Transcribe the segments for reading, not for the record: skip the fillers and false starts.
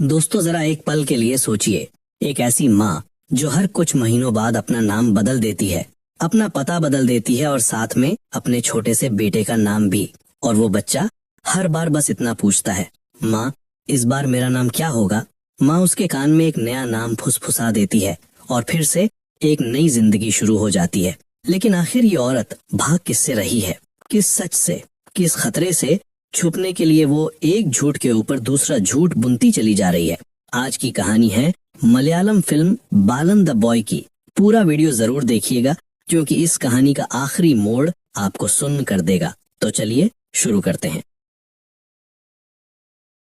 दोस्तों जरा एक पल के लिए सोचिए, एक ऐसी माँ जो हर कुछ महीनों बाद अपना नाम बदल देती है, अपना पता बदल देती है और साथ में अपने छोटे से बेटे का नाम भी। और वो बच्चा हर बार बस इतना पूछता है, माँ इस बार मेरा नाम क्या होगा। माँ उसके कान में एक नया नाम फुसफुसा देती है और फिर से एक नई जिंदगी शुरू हो जाती है। लेकिन आखिर ये औरत भाग किससे रही है, किस सच से, किस खतरे से छुपने के लिए वो एक झूठ के ऊपर दूसरा झूठ बुनती चली जा रही है। आज की कहानी है Malayalam film Balan the boy की। पूरा वीडियो जरूर देखिएगा क्योंकि इस कहानी का आखिरी मोड़ आपको सुन्न कर देगा। तो चलिए शुरू करते हैं।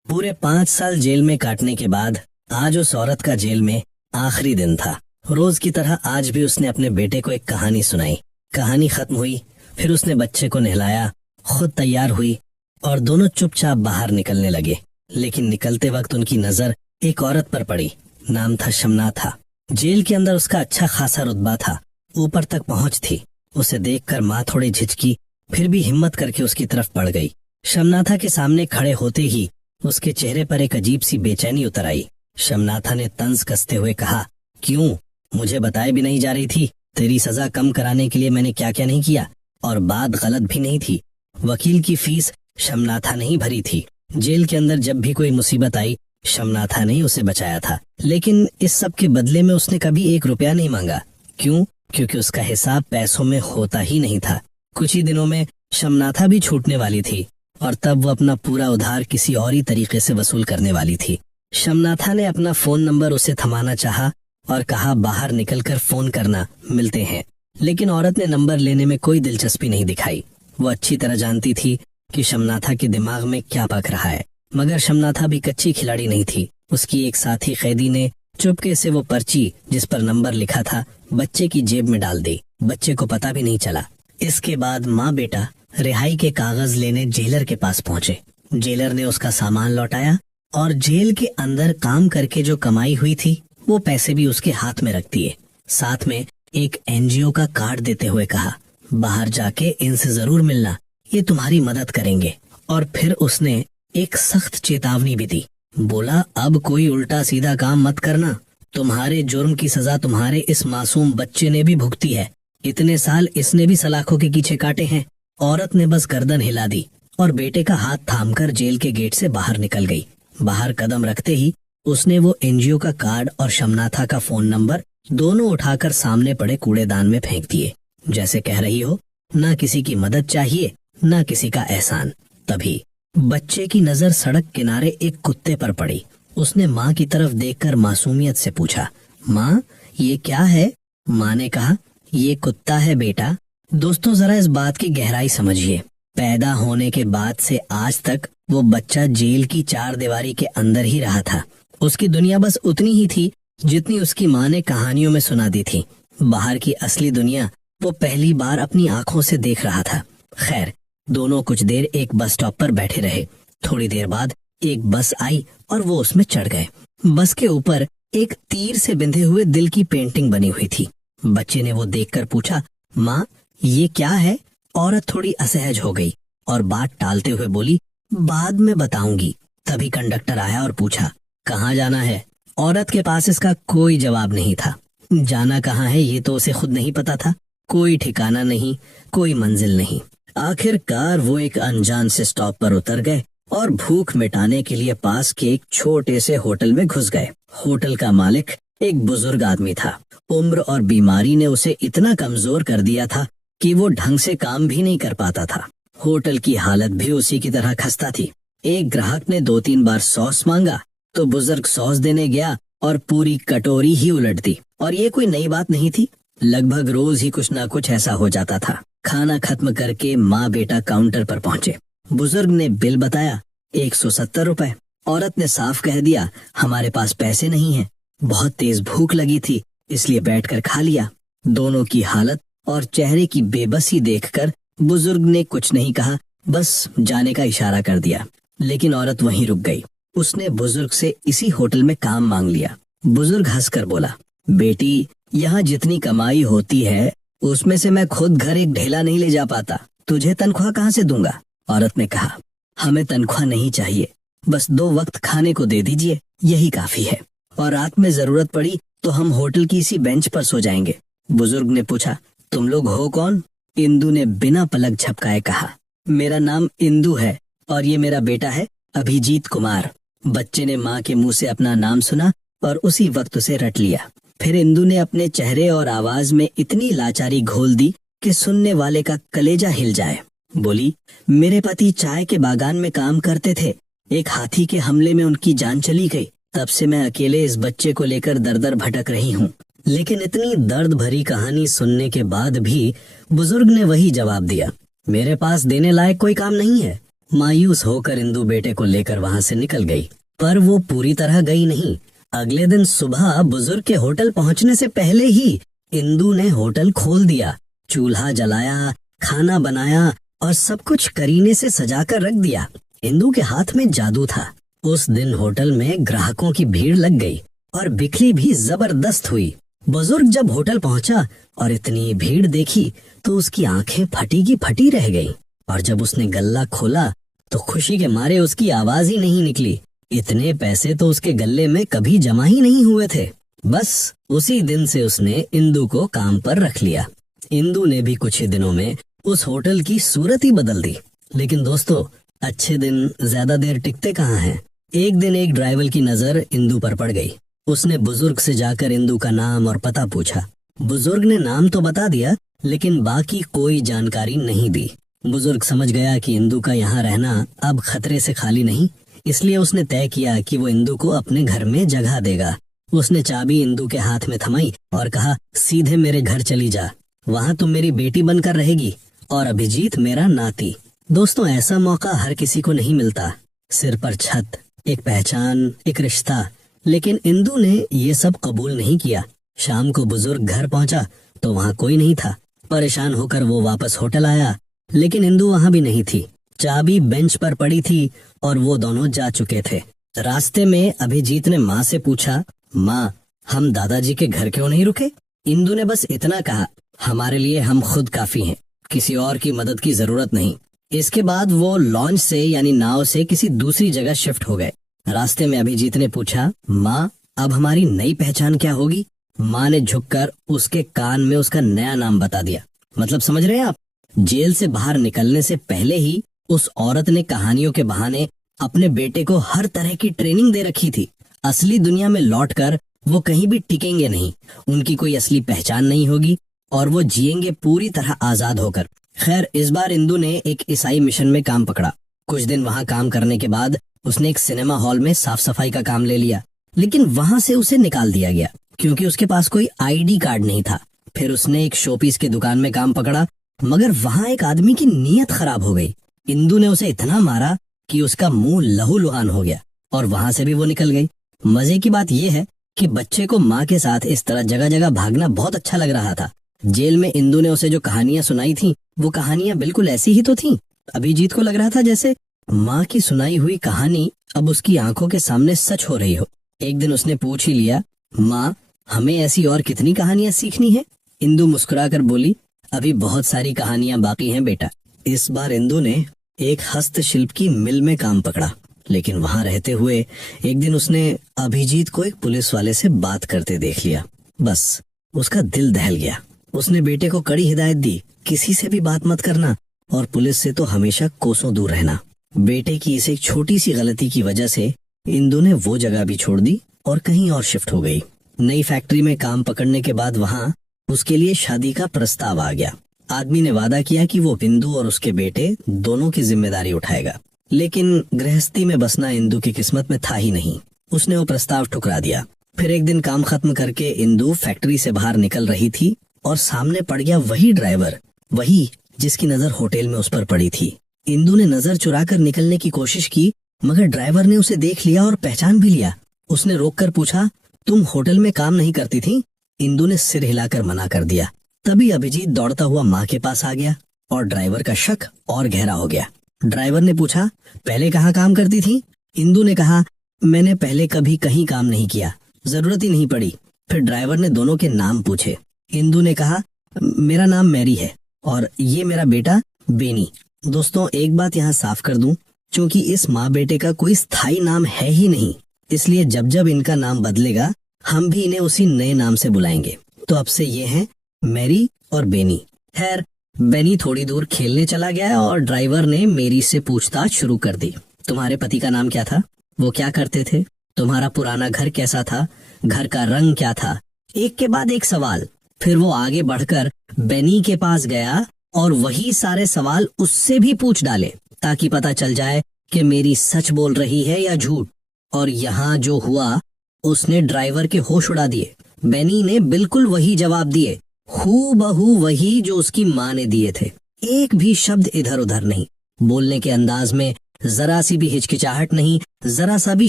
पूरे 5 साल जेल में काटने के बाद आज उस औरत का जेल में आखिरी दिन था। रोज की तरह आज भी उसने अपने बेटे को एक कहानी सुनाई। कहानी खत्म हुई, फिर उसने बच्चे को नहलाया, खुद तैयार हुई और दोनों चुपचाप बाहर निकलने लगे। लेकिन निकलते वक्त उनकी नजर एक औरत पर पड़ी। नाम था शमनाथा। जेल के अंदर उसका अच्छा खासा रुतबा था, ऊपर तक पहुंच थी। उसे देखकर माँ थोड़ी झिझकी, फिर भी हिम्मत करके उसकी तरफ बढ़ गई। शमनाथा के सामने खड़े होते ही उसके चेहरे पर एक अजीब सी बेचैनी उतर आई। शमनाथा ने तंज कसते हुए कहा, क्यों, मुझे बताए भी नहीं जा रही थी? तेरी सजा कम कराने के लिए मैंने क्या क्या नहीं किया, और बात गलत भी नहीं थी। वकील की फीस शमनाथा ने ही भरी थी। जेल के अंदर जब भी कोई मुसीबत आई शमनाथा ने उसे बचाया था। लेकिन इस सब के बदले में उसने कभी 1 रुपया नहीं मांगा। क्यों? क्योंकि उसका हिसाब पैसों में होता ही नहीं था। कुछ ही दिनों में शमनाथा भी छूटने वाली थी और तब वो अपना पूरा उधार किसी और ही तरीके से वसूल करने वाली थी। शमनाथा ने अपना फोन नंबर उसे थमाना चाहा और कहा, बाहर निकलकर फोन करना, मिलते हैं। लेकिन औरत ने नंबर लेने में कोई दिलचस्पी नहीं दिखाई। वो अच्छी तरह जानती थी कि शमनाथा के दिमाग में क्या पक रहा है। मगर शमनाथा भी कच्ची खिलाड़ी नहीं थी। उसकी एक साथी कैदी ने चुपके से वो पर्ची जिस पर नंबर लिखा था बच्चे की जेब में डाल दी। बच्चे को पता भी नहीं चला। इसके बाद माँ बेटा रिहाई के कागज लेने जेलर के पास पहुंचे। जेलर ने उसका सामान लौटाया और जेल के अंदर काम करके जो कमाई हुई थी वो पैसे भी उसके हाथ में रख दिए। साथ में एक एनजीओ का कार्ड देते हुए कहा, बाहर जाके इनसे जरूर मिलना, ये तुम्हारी मदद करेंगे। और फिर उसने एक सख्त चेतावनी भी दी। बोला, अब कोई उल्टा सीधा काम मत करना। तुम्हारे जुर्म की सजा तुम्हारे इस मासूम बच्चे ने भी भुगती है। इतने साल इसने भी सलाखों के कीछे काटे हैं। औरत ने बस गर्दन हिला दी और बेटे का हाथ थामकर जेल के गेट से बाहर निकल गई। बाहर कदम रखते ही उसने वो एनजीओ का कार्ड और शमनाथा का फोन नंबर दोनों उठाकर सामने पड़े कूड़ेदान में फेंक दिए। जैसे कह रही हो, ना किसी की मदद चाहिए, ना किसी का एहसान। तभी बच्चे की नजर सड़क किनारे एक कुत्ते पर पड़ी। उसने माँ की तरफ देखकर मासूमियत से पूछा, माँ ये क्या है? माँ ने कहा, ये कुत्ता है बेटा। दोस्तों जरा इस बात की गहराई समझिए। पैदा होने के बाद से आज तक वो बच्चा जेल की 4 दीवारी के अंदर ही रहा था। उसकी दुनिया बस उतनी ही थी जितनी उसकी माँ ने कहानियों में सुना दी थी। बाहर की असली दुनिया वो पहली बार अपनी आंखों से देख रहा था। खैर, दोनों कुछ देर एक बस स्टॉप पर बैठे रहे। थोड़ी देर बाद एक बस आई और वो उसमें चढ़ गए। बस के ऊपर एक तीर से बिंधे हुए दिल की पेंटिंग बनी हुई थी। बच्चे ने वो देखकर पूछा, माँ ये क्या है? औरत थोड़ी असहज हो गई और बात टालते हुए बोली, बाद में बताऊंगी। तभी कंडक्टर आया और पूछा, कहाँ जाना है? औरत के पास इसका कोई जवाब नहीं था। जाना कहाँ है ये तो उसे खुद नहीं पता था। कोई ठिकाना नहीं, कोई मंजिल नहीं। आखिरकार वो एक अनजान से स्टॉप पर उतर गए और भूख मिटाने के लिए पास के एक छोटे से होटल में घुस गए। होटल का मालिक एक बुजुर्ग आदमी था। उम्र और बीमारी ने उसे इतना कमजोर कर दिया था कि वो ढंग से काम भी नहीं कर पाता था। होटल की हालत भी उसी की तरह खस्ता थी। एक ग्राहक ने 2-3 बार सॉस मांगा तो बुजुर्ग सॉस देने गया और पूरी कटोरी ही उलट दी। और ये कोई नई बात नहीं थी, लगभग रोज ही कुछ ना कुछ ऐसा हो जाता था। खाना खत्म करके माँ बेटा काउंटर पर पहुंचे। बुजुर्ग ने बिल बताया, 170 रुपए। औरत ने साफ कह दिया, हमारे पास पैसे नहीं हैं। बहुत तेज भूख लगी थी इसलिए बैठकर खा लिया। दोनों की हालत और चेहरे की बेबसी देखकर बुजुर्ग ने कुछ नहीं कहा, बस जाने का इशारा कर दिया। लेकिन औरत वहीं रुक गई। उसने बुजुर्ग से इसी होटल में काम मांग लिया। बुजुर्ग हंसकर बोला, बेटी यहाँ जितनी कमाई होती है उसमें से मैं खुद घर एक ढेला नहीं ले जा पाता, तुझे तनख्वाह कहाँ से दूंगा? औरत ने कहा, हमें तनख्वाह नहीं चाहिए, बस 2 वक्त खाने को दे दीजिए, यही काफी है, और रात में जरूरत पड़ी तो हम होटल की इसी बेंच पर सो जाएंगे। बुजुर्ग ने पूछा, तुम लोग हो कौन? इंदु ने बिना पलक झपकाए कहा, मेरा नाम इंदु है और ये मेरा बेटा है अभिजीत कुमार। बच्चे ने माँ के मुंह से अपना नाम सुना और उसी वक्त उसे रट लिया। फिर इंदु ने अपने चेहरे और आवाज में इतनी लाचारी घोल दी कि सुनने वाले का कलेजा हिल जाए। बोली, मेरे पति चाय के बागान में काम करते थे, एक हाथी के हमले में उनकी जान चली गई। तब से मैं अकेले इस बच्चे को लेकर दर दर भटक रही हूँ। लेकिन इतनी दर्द भरी कहानी सुनने के बाद भी बुजुर्ग ने वही जवाब दिया, मेरे पास देने लायक कोई काम नहीं है। मायूस होकर इंदु बेटे को लेकर वहां से निकल गई, पर वो पूरी तरह गई नहीं। अगले दिन सुबह बुजुर्ग के होटल पहुंचने से पहले ही इंदु ने होटल खोल दिया, चूल्हा जलाया, खाना बनाया और सब कुछ करीने से सजाकर रख दिया। इंदु के हाथ में जादू था। उस दिन होटल में ग्राहकों की भीड़ लग गई और बिक्री भी जबरदस्त हुई। बुजुर्ग जब होटल पहुंचा और इतनी भीड़ देखी तो उसकी आंखें फटी की फटी रह गईं, और जब उसने गल्ला खोला तो खुशी के मारे उसकी आवाज ही नहीं निकली। इतने पैसे तो उसके गल्ले में कभी जमा ही नहीं हुए थे। बस उसी दिन से उसने इंदु को काम पर रख लिया। इंदु ने भी कुछ ही दिनों में उस होटल की सूरत ही बदल दी। लेकिन दोस्तों, अच्छे दिन ज्यादा देर टिकते कहाँ हैं। एक दिन एक ड्राइवर की नजर इंदु पर पड़ गई। उसने बुजुर्ग से जाकर इंदु का नाम और पता पूछा। बुजुर्ग ने नाम तो बता दिया, लेकिन बाकी कोई जानकारी नहीं दी। बुजुर्ग समझ गया कि इंदु का यहाँ रहना अब खतरे से खाली नहीं, इसलिए उसने तय किया कि वो इंदु को अपने घर में जगह देगा। उसने चाबी इंदु के हाथ में थमाई और कहा, सीधे मेरे घर चली जा, वहाँ तुम मेरी बेटी बनकर रहेगी और अभिजीत मेरा नाती। दोस्तों, ऐसा मौका हर किसी को नहीं मिलता। सिर पर छत, एक पहचान, एक रिश्ता। लेकिन इंदु ने ये सब कबूल नहीं किया। शाम को बुजुर्ग घर पहुंचा तो वहाँ कोई नहीं था। परेशान होकर वो वापस होटल आया, लेकिन इंदु वहाँ भी नहीं थी। चाबी बेंच पर पड़ी थी और वो दोनों जा चुके थे। रास्ते में अभिजीत ने माँ से पूछा, माँ, हम दादाजी के घर क्यों नहीं रुके? इंदु ने बस इतना कहा, हमारे लिए हम खुद काफी हैं, किसी और की मदद की जरूरत नहीं। इसके बाद वो लॉन्च से यानी नाव से किसी दूसरी जगह शिफ्ट हो गए। रास्ते में अभिजीत ने पूछा, माँ, अब हमारी नई पहचान क्या होगी? माँ ने झुककर उसके कान में उसका नया नाम बता दिया। मतलब समझ रहे हैं आप? जेल से बाहर निकलने से पहले ही उस औरत ने कहानियों के बहाने अपने बेटे को हर तरह की ट्रेनिंग दे रखी थी। असली दुनिया में लौटकर वो कहीं भी टिकेंगे नहीं, उनकी कोई असली पहचान नहीं होगी और वो जिएंगे पूरी तरह आजाद होकर। खैर, इस बार इंदु ने एक ईसाई मिशन में काम पकड़ा। कुछ दिन वहाँ काम करने के बाद उसने एक सिनेमा हॉल में साफ सफाई का काम ले लिया, लेकिन वहाँ से उसे निकाल दिया गया क्योंकि उसके पास कोई आईडी कार्ड नहीं था। फिर उसने एक शोपीस की दुकान में काम पकड़ा, मगर वहाँ एक आदमी की नीयत खराब हो गई। इंदु ने उसे इतना मारा कि उसका मुंह लहूलुहान हो गया और वहाँ से भी वो निकल गई। मजे की बात यह है कि बच्चे को माँ के साथ इस तरह जगह जगह भागना बहुत अच्छा लग रहा था। जेल में इंदु ने उसे जो कहानियां सुनाई थी वो कहानियां बिल्कुल ऐसी ही तो थीं। अभिजीत को लग रहा था जैसे माँ की सुनाई हुई कहानी अब उसकी आंखों के सामने सच हो रही हो। एक दिन उसने पूछ ही लिया, माँ, हमें ऐसी और कितनी कहानियां सीखनी है? इंदु मुस्कुराकर बोली, अभी बहुत सारी कहानियां बाकी हैं बेटा। इस बार इंदु ने एक हस्तशिल्प की मिल में काम पकड़ा, लेकिन वहां रहते हुए एक दिन उसने अभिजीत को एक पुलिस वाले से बात करते देख लिया। बस उसका दिल दहल गया। उसने बेटे को कड़ी हिदायत दी, किसी से भी बात मत करना और पुलिस से तो हमेशा कोसों दूर रहना। बेटे की इस एक छोटी सी गलती की वजह से इंदु ने वो जगह भी छोड़ दी और कहीं और शिफ्ट हो गई। नई फैक्ट्री में काम पकड़ने के बाद वहाँ उसके लिए शादी का प्रस्ताव आ गया। आदमी ने वादा किया कि वो इंदु और उसके बेटे दोनों की जिम्मेदारी उठाएगा, लेकिन गृहस्थी में बसना इंदु की किस्मत में था ही नहीं। उसने वो प्रस्ताव ठुकरा दिया। फिर एक दिन काम खत्म करके इंदु फैक्ट्री से बाहर निकल रही थी और सामने पड़ गया वही ड्राइवर, वही जिसकी नजर होटल में उस पर पड़ी थी। इंदु ने नजर चुराकर निकलने की कोशिश की, मगर ड्राइवर ने उसे देख लिया और पहचान भी लिया। उसने रोककर पूछा, तुम होटल में काम नहीं करती थी? इंदु ने सिर हिलाकर मना कर दिया। तभी अभिजीत दौड़ता हुआ माँ के पास आ गया और ड्राइवर का शक और गहरा हो गया। ड्राइवर ने पूछा, पहले कहाँ काम करती थी? इंदु ने कहा, मैंने पहले कभी कहीं काम नहीं किया, जरूरत ही नहीं पड़ी। फिर ड्राइवर ने दोनों के नाम पूछे। इंदु ने कहा, मेरा नाम मैरी है और ये मेरा बेटा बेनी। दोस्तों, एक बात यहाँ साफ कर दूं, क्योंकि इस माँ बेटे का कोई स्थायी नाम है ही नहीं, इसलिए जब जब इनका नाम बदलेगा हम भी इन्हें उसी नए नाम से बुलाएंगे। तो अब से ये हैं मैरी और बेनी। खैर, बेनी थोड़ी दूर खेलने चला गया और ड्राइवर ने मेरी से पूछताछ शुरू कर दी। तुम्हारे पति का नाम क्या था? वो क्या करते थे? तुम्हारा पुराना घर कैसा था? घर का रंग क्या था? एक के बाद एक सवाल। फिर वो आगे बढ़कर बेनी के पास गया और वही सारे सवाल उससे भी पूछ डाले ताकि पता चल जाए कि मेरी सच बोल रही है या झूठ। और यहाँ जो हुआ, उसने ड्राइवर के होश उड़ा दिए। बेनी ने बिल्कुल वही जवाब दिए, हूबहू वही जो उसकी माँ ने दिए थे। एक भी शब्द इधर उधर नहीं, बोलने के अंदाज में जरा सी भी हिचकिचाहट नहीं, जरा सा भी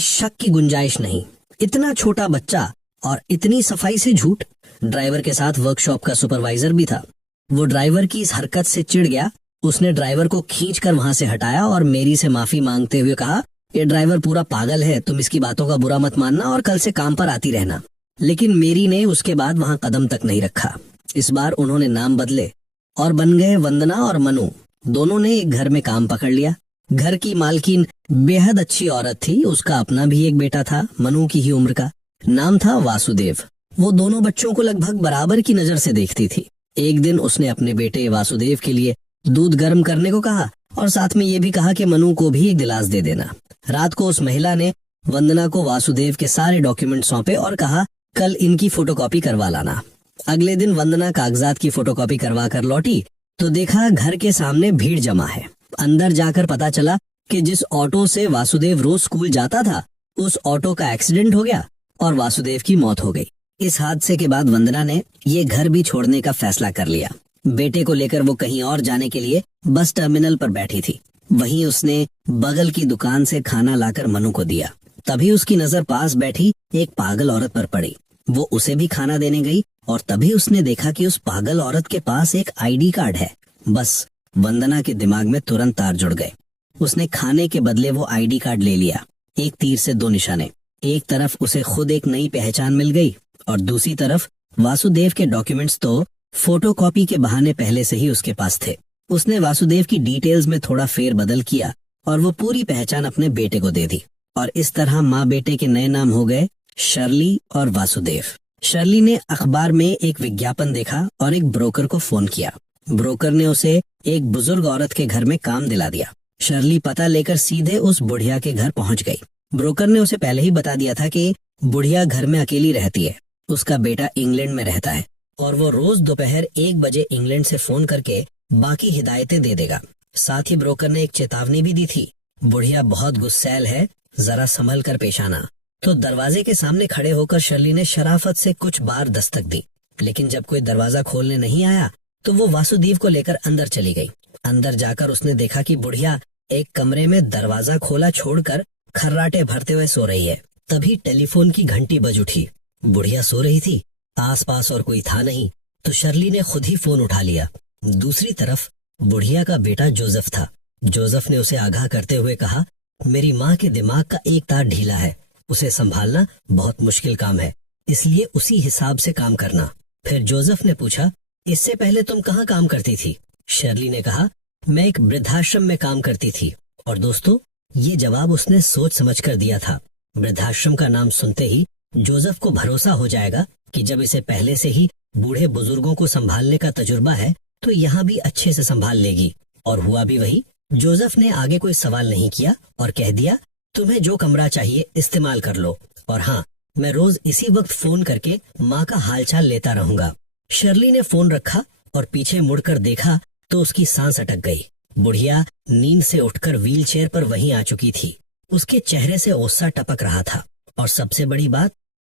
शक की गुंजाइश नहीं। इतना छोटा बच्चा और इतनी सफाई से झूठ। ड्राइवर के साथ वर्कशॉप का सुपरवाइजर भी था। वो ड्राइवर की इस हरकत से चिढ़ गया। उसने ड्राइवर को खींचकर वहां से हटाया और मेरी से माफी मांगते हुए कहा, ये ड्राइवर पूरा पागल है, तुम इसकी बातों का बुरा मत मानना और कल से काम पर आती रहना। लेकिन मेरी ने उसके बाद वहां कदम तक नहीं रखा। इस बार उन्होंने नाम बदले और बन गए वंदना और मनु। दोनों ने एक घर में काम पकड़ लिया। घर की मालकिन बेहद अच्छी औरत थी। उसका अपना भी एक बेटा था, मनु की ही उम्र का। नाम था वासुदेव। वो दोनों बच्चों को लगभग बराबर की नजर से देखती थी। एक दिन उसने अपने बेटे वासुदेव के लिए दूध गर्म करने को कहा और साथ में ये भी कहा कि मनु को भी एक गिलास दे देना। रात को उस महिला ने वंदना को वासुदेव के सारे डॉक्यूमेंट सौंपे और कहा, कल इनकी फोटोकॉपी करवा लाना। अगले दिन वंदना कागजात की फोटोकॉपी करवा कर लौटी तो देखा घर के सामने भीड़ जमा है। अंदर जाकर पता चला कि जिस ऑटो से वासुदेव रोज स्कूल जाता था, उस ऑटो का एक्सीडेंट हो गया और वासुदेव की मौत हो गई। इस हादसे के बाद वंदना ने ये घर भी छोड़ने का फैसला कर लिया। बेटे को लेकर वो कहीं और जाने के लिए बस टर्मिनल पर बैठी थी। वहीं उसने बगल की दुकान से खाना लाकर मनु को दिया। तभी उसकी नजर पास बैठी एक पागल औरत पर पड़ी। वो उसे भी खाना देने गई और तभी उसने देखा कि उस पागल औरत के पास एक आईडी कार्ड है। बस वंदना के दिमाग में तुरंत तार जुड़ गए। उसने खाने के बदले वो आईडी कार्ड ले लिया। एक तीर से दो निशाने। एक तरफ उसे खुद एक नई पहचान मिल गई और दूसरी तरफ वासुदेव के डॉक्यूमेंट्स तो फोटोकॉपी के बहाने पहले से ही उसके पास थे। उसने वासुदेव की डिटेल्स में थोड़ा फेर बदल किया और वो पूरी पहचान अपने बेटे को दे दी। और इस तरह माँ बेटे के नए नाम हो गए शर्ली और वासुदेव। शर्ली ने अखबार में एक विज्ञापन देखा और एक ब्रोकर को फोन किया। ब्रोकर ने उसे एक बुजुर्ग औरत के घर में काम दिला दिया। शर्ली पता लेकर सीधे उस बुढ़िया के घर पहुंच गई। ब्रोकर ने उसे पहले ही बता दिया था कि बुढ़िया घर में अकेली रहती है। उसका बेटा इंग्लैंड में रहता है और वो रोज दोपहर 1 बजे इंग्लैंड से फोन करके बाकी हिदायतें दे देगा। साथ ही ब्रोकर ने एक चेतावनी भी दी थी, बुढ़िया बहुत गुस्सैल है, जरा संभल कर पेश आना। तो दरवाजे के सामने खड़े होकर शर्ली ने शराफत से कुछ बार दस्तक दी, लेकिन जब कोई दरवाजा खोलने नहीं आया तो वो वासुदेव को लेकर अंदर चली गई। अंदर जाकर उसने देखा कि बुढ़िया एक कमरे में दरवाजा खोला छोड़कर खर्राटे भरते हुए सो रही है। तभी टेलीफोन की घंटी बज उठी। बुढ़िया सो रही थी, आसपास और कोई था नहीं, तो शर्ली ने खुद ही फोन उठा लिया। दूसरी तरफ बुढ़िया का बेटा जोसेफ था। जोसेफ ने उसे आगाह करते हुए कहा, मेरी माँ के दिमाग का एक तार ढीला है, उसे संभालना बहुत मुश्किल काम है, इसलिए उसी हिसाब से काम करना। फिर जोसेफ ने पूछा, इससे पहले तुम कहाँ काम करती थी? शर्ली ने कहा, मैं एक वृद्धाश्रम में काम करती थी। और दोस्तों, ये जवाब उसने सोच समझ कर दिया था। वृद्धाश्रम का नाम सुनते ही जोसेफ को भरोसा हो जाएगा कि जब इसे पहले से ही बूढ़े बुजुर्गों को संभालने का तजुर्बा है तो यहाँ भी अच्छे से संभाल लेगी। और हुआ भी वही। जोसेफ ने आगे कोई सवाल नहीं किया और कह दिया, तुम्हें जो कमरा चाहिए इस्तेमाल कर लो, और हाँ, मैं रोज इसी वक्त फोन करके माँ का हालचाल लेता रहूंगा। शर्ली ने फोन रखा और पीछे मुड़कर देखा तो उसकी सांस अटक गई। बुढ़िया नींद से उठकर व्हीलचेयर पर वहीं आ चुकी थी। उसके चेहरे से गुस्सा टपक रहा था और सबसे बड़ी बात,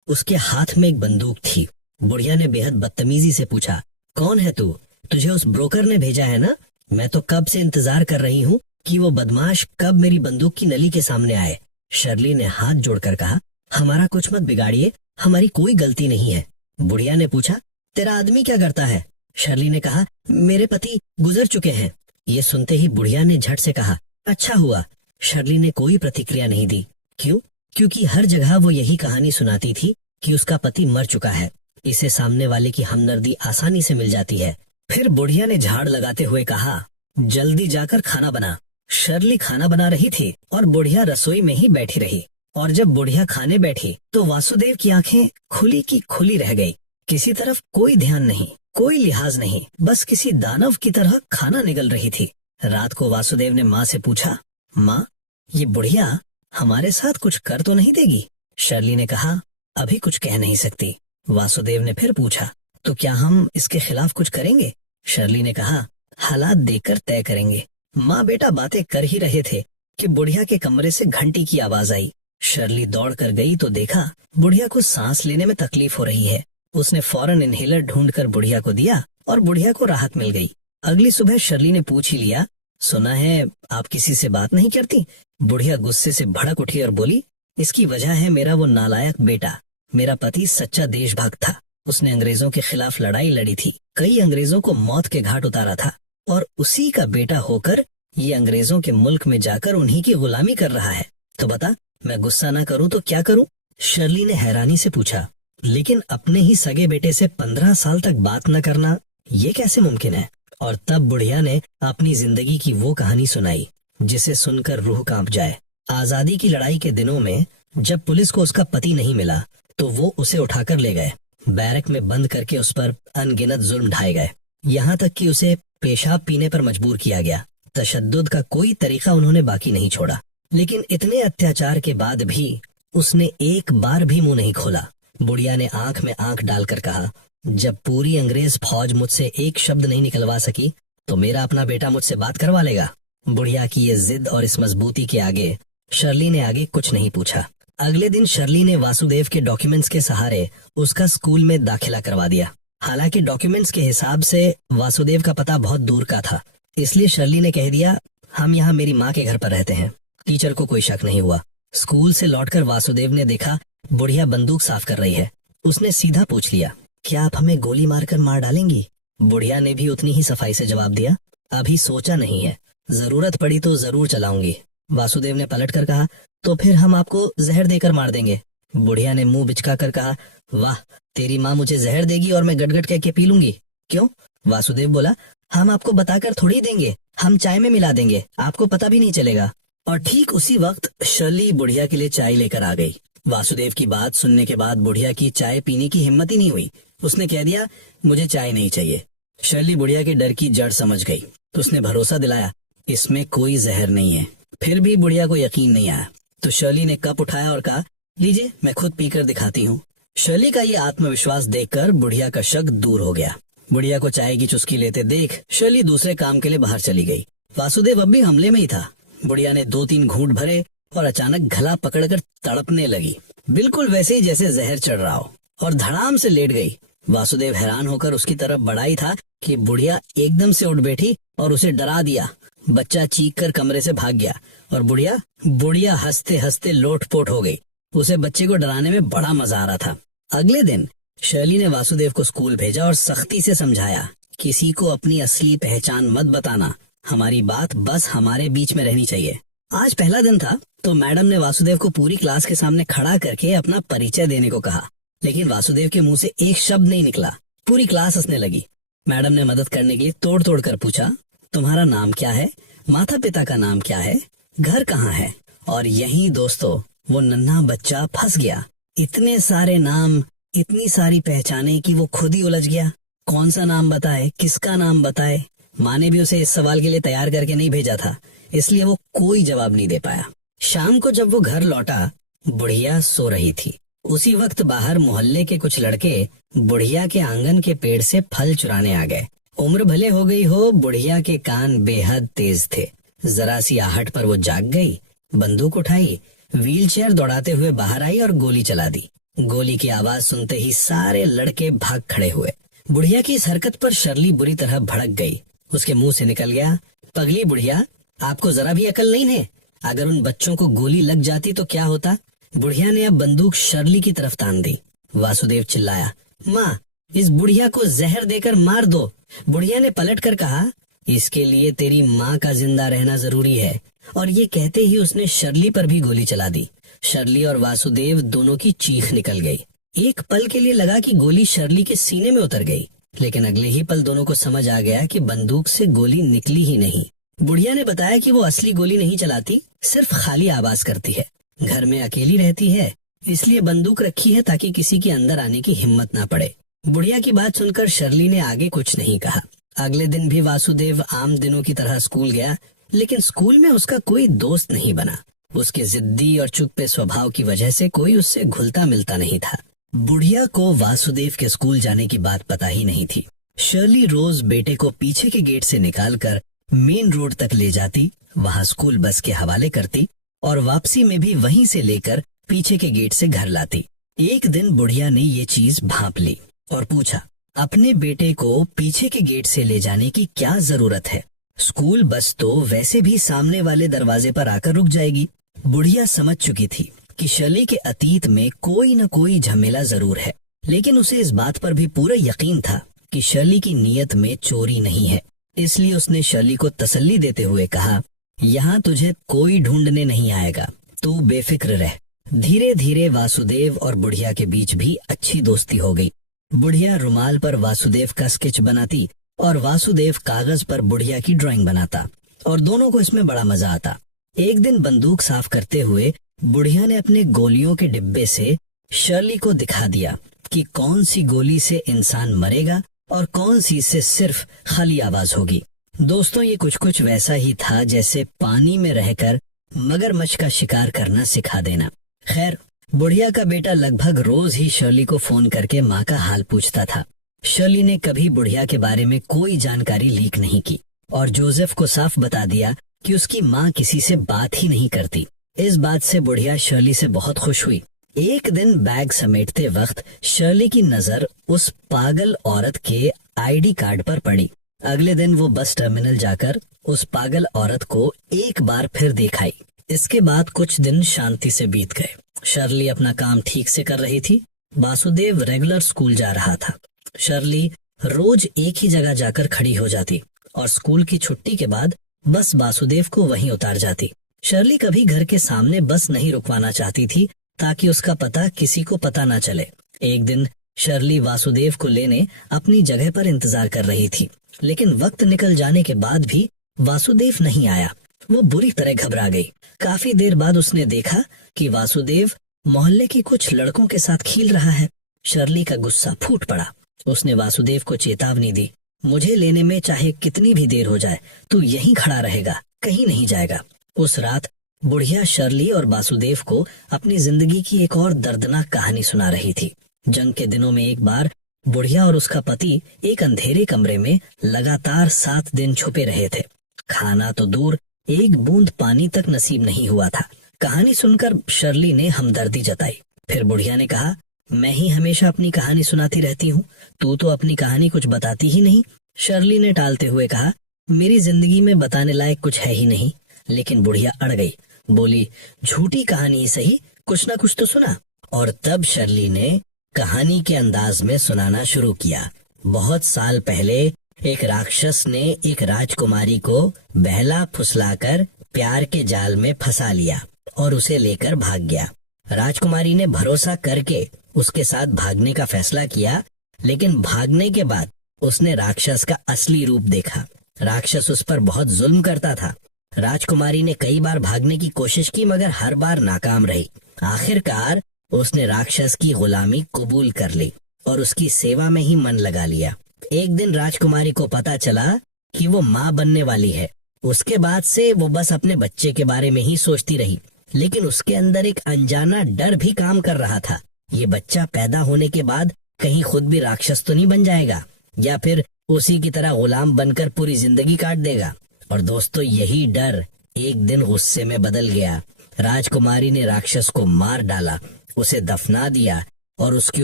उसके हाथ में एक बंदूक थी। बुढ़िया ने बेहद बदतमीजी से पूछा, कौन है तू? तुझे उस ब्रोकर ने भेजा है ना? मैं तो कब से इंतजार कर रही हूँ कि वो बदमाश कब मेरी बंदूक की नली के सामने आए। शर्ली ने हाथ जोड़कर कहा, हमारा कुछ मत बिगाड़िए, हमारी कोई गलती नहीं है। बुढ़िया ने पूछा, तेरा आदमी क्या करता है? शर्ली ने कहा, मेरे पति गुजर चुके हैं। ये सुनते ही बुढ़िया ने झट से कहा, अच्छा हुआ। शर्ली ने कोई प्रतिक्रिया नहीं दी। क्यों? क्योंकि हर जगह वो यही कहानी सुनाती थी कि उसका पति मर चुका है। इसे सामने वाले की हमदर्दी आसानी से मिल जाती है। फिर बुढ़िया ने झाड़ लगाते हुए कहा, जल्दी जाकर खाना बना, शर्ली खाना बना रही थी और बुढ़िया रसोई में ही बैठी रही। और जब बुढ़िया खाने बैठी तो वासुदेव की आंखें खुली की खुली रह गई। किसी तरफ कोई ध्यान नहीं, कोई लिहाज नहीं, बस किसी दानव की तरह खाना निगल रही थी। रात को वासुदेव ने माँ से पूछा, माँ, ये बुढ़िया हमारे साथ कुछ कर तो नहीं देगी? शर्ली ने कहा, अभी कुछ कह नहीं सकती। वासुदेव ने फिर पूछा, तो क्या हम इसके खिलाफ कुछ करेंगे? शर्ली ने कहा, हालात देखकर तय करेंगे। माँ बेटा बातें कर ही रहे थे कि बुढ़िया के कमरे से घंटी की आवाज आई। शर्ली दौड़ कर गई तो देखा बुढ़िया को सांस लेने में तकलीफ हो रही है। उसने फौरन इनहेलर ढूंढकर बुढ़िया को दिया और बुढ़िया को राहत मिल गई। अगली सुबह शर्ली ने पूछ ही लिया, सुना है आप किसी से बात नहीं करती? बुढ़िया गुस्से से भड़क उठी और बोली, इसकी वजह है मेरा वो नालायक बेटा। मेरा पति सच्चा देशभक्त था। उसने अंग्रेजों के खिलाफ लड़ाई लड़ी थी, कई अंग्रेजों को मौत के घाट उतारा था, और उसी का बेटा होकर ये अंग्रेजों के मुल्क में जाकर उन्हीं की गुलामी कर रहा है। तो बता, मैं गुस्सा ना करूं तो क्या करूं? शर्ली ने हैरानी से पूछा, लेकिन अपने ही सगे बेटे से 15 साल तक बात न करना, ये कैसे मुमकिन है? और तब बुढ़िया ने अपनी जिंदगी की वो कहानी सुनाई जिसे सुनकर रूह कांप जाए। आजादी की लड़ाई के दिनों में जब पुलिस को उसका पति नहीं मिला तो वो उसे उठाकर ले गए। बैरक में बंद करके उस पर अनगिनत जुल्म ढाए गए, यहाँ तक कि उसे पेशाब पीने पर मजबूर किया गया। तशद्दुद का कोई तरीका उन्होंने बाकी नहीं छोड़ा। लेकिन इतने अत्याचार के बाद भी उसने एक बार भी मुंह नहीं खोला। बुढ़िया ने आंख में आंख डालकर कहा, जब पूरी अंग्रेज फौज मुझसे एक शब्द नहीं निकलवा सकी तो मेरा अपना बेटा मुझसे बात करवा लेगा। बुढ़िया की ये जिद और इस मजबूती के आगे शर्ली ने आगे कुछ नहीं पूछा। अगले दिन शर्ली ने वासुदेव के डॉक्यूमेंट्स के सहारे उसका स्कूल में दाखिला करवा दिया। हालांकि डॉक्यूमेंट्स के हिसाब से वासुदेव का पता बहुत दूर का था, इसलिए शर्ली ने कह दिया, हम यहाँ मेरी माँ के घर पर रहते हैं। टीचर को कोई शक नहीं हुआ। स्कूल से लौटकर वासुदेव ने देखा बुढ़िया बंदूक साफ कर रही है। उसने सीधा पूछ लिया, क्या आप हमें गोली मारकर मार डालेंगी? बुढ़िया ने भी उतनी ही सफाई से जवाब दिया, अभी सोचा नहीं है, जरूरत पड़ी तो जरूर चलाऊंगी। वासुदेव ने पलट कर कहा, तो फिर हम आपको जहर देकर मार देंगे। बुढ़िया ने मुंह बिचका कर कहा, वाह, तेरी माँ मुझे जहर देगी और मैं गटगट कह के पी लूंगी, क्यों? वासुदेव बोला, हम आपको बताकर थोड़ी देंगे, हम चाय में मिला देंगे, आपको पता भी नहीं चलेगा। और ठीक उसी वक्त शर्ली बुढ़िया के लिए चाय लेकर आ गई। वासुदेव की बात सुनने के बाद बुढ़िया की चाय पीने की हिम्मत ही नहीं हुई। उसने कह दिया, मुझे चाय नहीं चाहिए। शर्ली बुढ़िया के डर की जड़ समझ गई तो उसने भरोसा दिलाया, इसमें कोई जहर नहीं है। फिर भी बुढ़िया को यकीन नहीं आया तो शर्ली ने कप उठाया और कहा, लीजिए, मैं खुद पीकर दिखाती हूँ। शर्ली का ये आत्मविश्वास देखकर बुढ़िया का शक दूर हो गया। बुढ़िया को चाय की चुस्की लेते देख शर्ली दूसरे काम के लिए बाहर चली गई। वासुदेव अब भी हमले में ही था। बुढ़िया ने 2-3 घूंट भरे और अचानक गला पकड़कर तड़पने लगी, बिल्कुल वैसे ही जैसे जहर चढ़ रहा हो, और धड़ाम से लेट गई। वासुदेव हैरान होकर उसकी तरफ बढ़ा ही था कि बुढ़िया एकदम से उठ बैठी और उसे डरा दिया। बच्चा चीख कर कमरे से भाग गया और बुढ़िया हंसते हंसते लोटपोट हो गई। उसे बच्चे को डराने में बड़ा मजा आ रहा था। अगले दिन शर्ली ने वासुदेव को स्कूल भेजा और सख्ती से समझाया, किसी को अपनी असली पहचान मत बताना, हमारी बात बस हमारे बीच में रहनी चाहिए। आज पहला दिन था तो मैडम ने वासुदेव को पूरी क्लास के सामने खड़ा करके अपना परिचय देने को कहा, लेकिन वासुदेव के मुंह से एक शब्द नहीं निकला। पूरी क्लास हंसने लगी। मैडम ने मदद करने के लिए तोड़ तोड़ कर पूछा, तुम्हारा नाम क्या है? माता पिता का नाम क्या है? घर कहाँ है? और यही दोस्तों वो नन्हा बच्चा फंस गया। इतने सारे नाम, इतनी सारी पहचाने कि वो खुद ही उलझ गया। कौन सा नाम बताए, किसका नाम बताए? माँ ने भी उसे इस सवाल के लिए तैयार करके नहीं भेजा था, इसलिए वो कोई जवाब नहीं दे पाया। शाम को जब वो घर लौटा, बुढ़िया सो रही थी। उसी वक्त बाहर मोहल्ले के कुछ लड़के बुढ़िया के आंगन के पेड़ से फल चुराने आ गए। उम्र भले हो गई हो, बुढ़िया के कान बेहद तेज थे। जरा सी आहट पर वो जाग गई, बंदूक उठाई, व्हीलचेयर दौड़ाते हुए बाहर आई और गोली चला दी। गोली की आवाज सुनते ही सारे लड़के भाग खड़े हुए। बुढ़िया की इस हरकत पर शर्ली बुरी तरह भड़क गई। उसके मुंह से निकल गया, पगली बुढ़िया, आपको जरा भी अकल नहीं है? अगर उन बच्चों को गोली लग जाती तो क्या होता? बुढ़िया ने अब बंदूक शर्ली की तरफ तान दी। वासुदेव चिल्लाया, माँ, इस बुढ़िया को जहर देकर मार दो। बुढ़िया ने पलट कर कहा, इसके लिए तेरी माँ का जिंदा रहना जरूरी है। और ये कहते ही उसने शर्ली पर भी गोली चला दी। शर्ली और वासुदेव दोनों की चीख निकल गई। एक पल के लिए लगा कि गोली शर्ली के सीने में उतर गई, लेकिन अगले ही पल दोनों को समझ आ गया कि बंदूक से गोली निकली ही नहीं। बुढ़िया ने बताया कि वो असली गोली नहीं चलाती, सिर्फ खाली आवाज करती है। घर में अकेली रहती है, इसलिए बंदूक रखी है ताकि किसी के अंदर आने की हिम्मत ना पड़े। बुढ़िया की बात सुनकर शर्ली ने आगे कुछ नहीं कहा। अगले दिन भी वासुदेव आम दिनों की तरह स्कूल गया, लेकिन स्कूल में उसका कोई दोस्त नहीं बना। उसके जिद्दी और चुप्पे स्वभाव की वजह से कोई उससे घुलता मिलता नहीं था। बुढ़िया को वासुदेव के स्कूल जाने की बात पता ही नहीं थी। शर्ली रोज बेटे को पीछे के गेट से निकालकर मेन रोड तक ले जाती, वहां स्कूल बस के हवाले करती और वापसी में भी वहीं से लेकर पीछे के गेट से घर लाती। एक दिन बुढ़िया ने ये चीज भांप ली और पूछा, अपने बेटे को पीछे के गेट से ले जाने की क्या जरूरत है? स्कूल बस तो वैसे भी सामने वाले दरवाजे पर आकर रुक जाएगी। बुढ़िया समझ चुकी थी कि शर्ली के अतीत में कोई न कोई झमेला जरूर है, लेकिन उसे इस बात पर भी पूरा यकीन था कि शर्ली की नीयत में चोरी नहीं है। इसलिए उसने शर्ली को तसल्ली देते हुए कहा, यहाँ तुझे कोई ढूंढने नहीं आएगा, तू बेफिक्र रह। धीरे धीरे वासुदेव और बुढ़िया के बीच भी अच्छी दोस्ती हो गई। बुढ़िया रुमाल पर वासुदेव का स्केच बनाती और वासुदेव कागज पर बुढ़िया की ड्राइंग बनाता और दोनों को इसमें बड़ा मजा आता। एक दिन बंदूक साफ करते हुए बुढ़िया ने अपने गोलियों के डिब्बे से शर्ली को दिखा दिया कि कौन सी गोली से इंसान मरेगा और कौन सी से सिर्फ खाली आवाज होगी। दोस्तों, ये कुछ कुछ वैसा ही था जैसे पानी में रहकर मगरमच्छ का शिकार करना सिखा देना। खैर, बुढ़िया का बेटा लगभग रोज ही शर्ली को फोन करके माँ का हाल पूछता था। शर्ली ने कभी बुढ़िया के बारे में कोई जानकारी लीक नहीं की और जोसेफ को साफ बता दिया कि उसकी माँ किसी से बात ही नहीं करती। इस बात से बुढ़िया शर्ली से बहुत खुश हुई। एक दिन बैग समेटते वक्त शर्ली की नजर उस पागल औरत के आईडी कार्ड पर पड़ी। अगले दिन वो बस टर्मिनल जाकर उस पागल औरत को एक बार फिर दिखाई। इसके बाद कुछ दिन शांति से बीत गए। शर्ली अपना काम ठीक से कर रही थी। वासुदेव रेगुलर स्कूल जा रहा था। शर्ली रोज एक ही जगह जाकर खड़ी हो जाती और स्कूल की छुट्टी के बाद बस वासुदेव को वहीं उतार जाती। शर्ली कभी घर के सामने बस नहीं रुकवाना चाहती थी ताकि उसका पता किसी को पता न चले। एक दिन शर्ली वासुदेव को लेने अपनी जगह पर इंतजार कर रही थी, लेकिन वक्त निकल जाने के बाद भी वासुदेव नहीं आया। वो बुरी तरह घबरा गई। काफी देर बाद उसने देखा कि वासुदेव मोहल्ले के कुछ लड़कों के साथ खेल रहा है। शर्ली का गुस्सा फूट पड़ा। उसने वासुदेव को चेतावनी दी, मुझे लेने में चाहे कितनी भी देर हो जाए, तू यहीं खड़ा रहेगा, कहीं नहीं जाएगा। उस रात बुढ़िया शर्ली और वासुदेव को अपनी जिंदगी की एक और दर्दनाक कहानी सुना रही थी। जंग के दिनों में एक बार बुढ़िया और उसका पति एक अंधेरे कमरे में लगातार 7 दिन छुपे रहे थे। खाना तो दूर, एक बूंद पानी तक नसीब नहीं हुआ था। कहानी सुनकर शर्ली ने हमदर्दी जताई। फिर बुढ़िया ने कहा, मैं ही हमेशा अपनी कहानी सुनाती रहती हूँ, तू तो अपनी कहानी कुछ बताती ही नहीं। शर्ली ने टालते हुए कहा, मेरी जिंदगी में बताने लायक कुछ है ही नहीं। लेकिन बुढ़िया अड़ गई, बोली, झूठी कहानी ही सही, कुछ ना कुछ तो सुना। और तब शर्ली ने कहानी के अंदाज में सुनाना शुरू किया। बहुत साल पहले एक राक्षस ने एक राजकुमारी को बहला फुसलाकर प्यार के जाल में फंसा लिया और उसे लेकर भाग गया। राजकुमारी ने भरोसा करके उसके साथ भागने का फैसला किया, लेकिन भागने के बाद उसने राक्षस का असली रूप देखा। राक्षस उस पर बहुत जुल्म करता था। राजकुमारी ने कई बार भागने की कोशिश की, मगर हर बार नाकाम रही। आखिरकार उसने राक्षस की गुलामी कबूल कर ली और उसकी सेवा में ही मन लगा लिया। एक दिन राजकुमारी को पता चला कि वो माँ बनने वाली है। उसके बाद से वो बस अपने बच्चे के बारे में ही सोचती रही, लेकिन उसके अंदर एक अनजाना डर भी काम कर रहा था। ये बच्चा पैदा होने के बाद कहीं खुद भी राक्षस तो नहीं बन जाएगा, या फिर उसी की तरह गुलाम बनकर पूरी जिंदगी काट देगा। और दोस्तों, यही डर एक दिन गुस्से में बदल गया। राजकुमारी ने राक्षस को मार डाला, उसे दफना दिया और उसके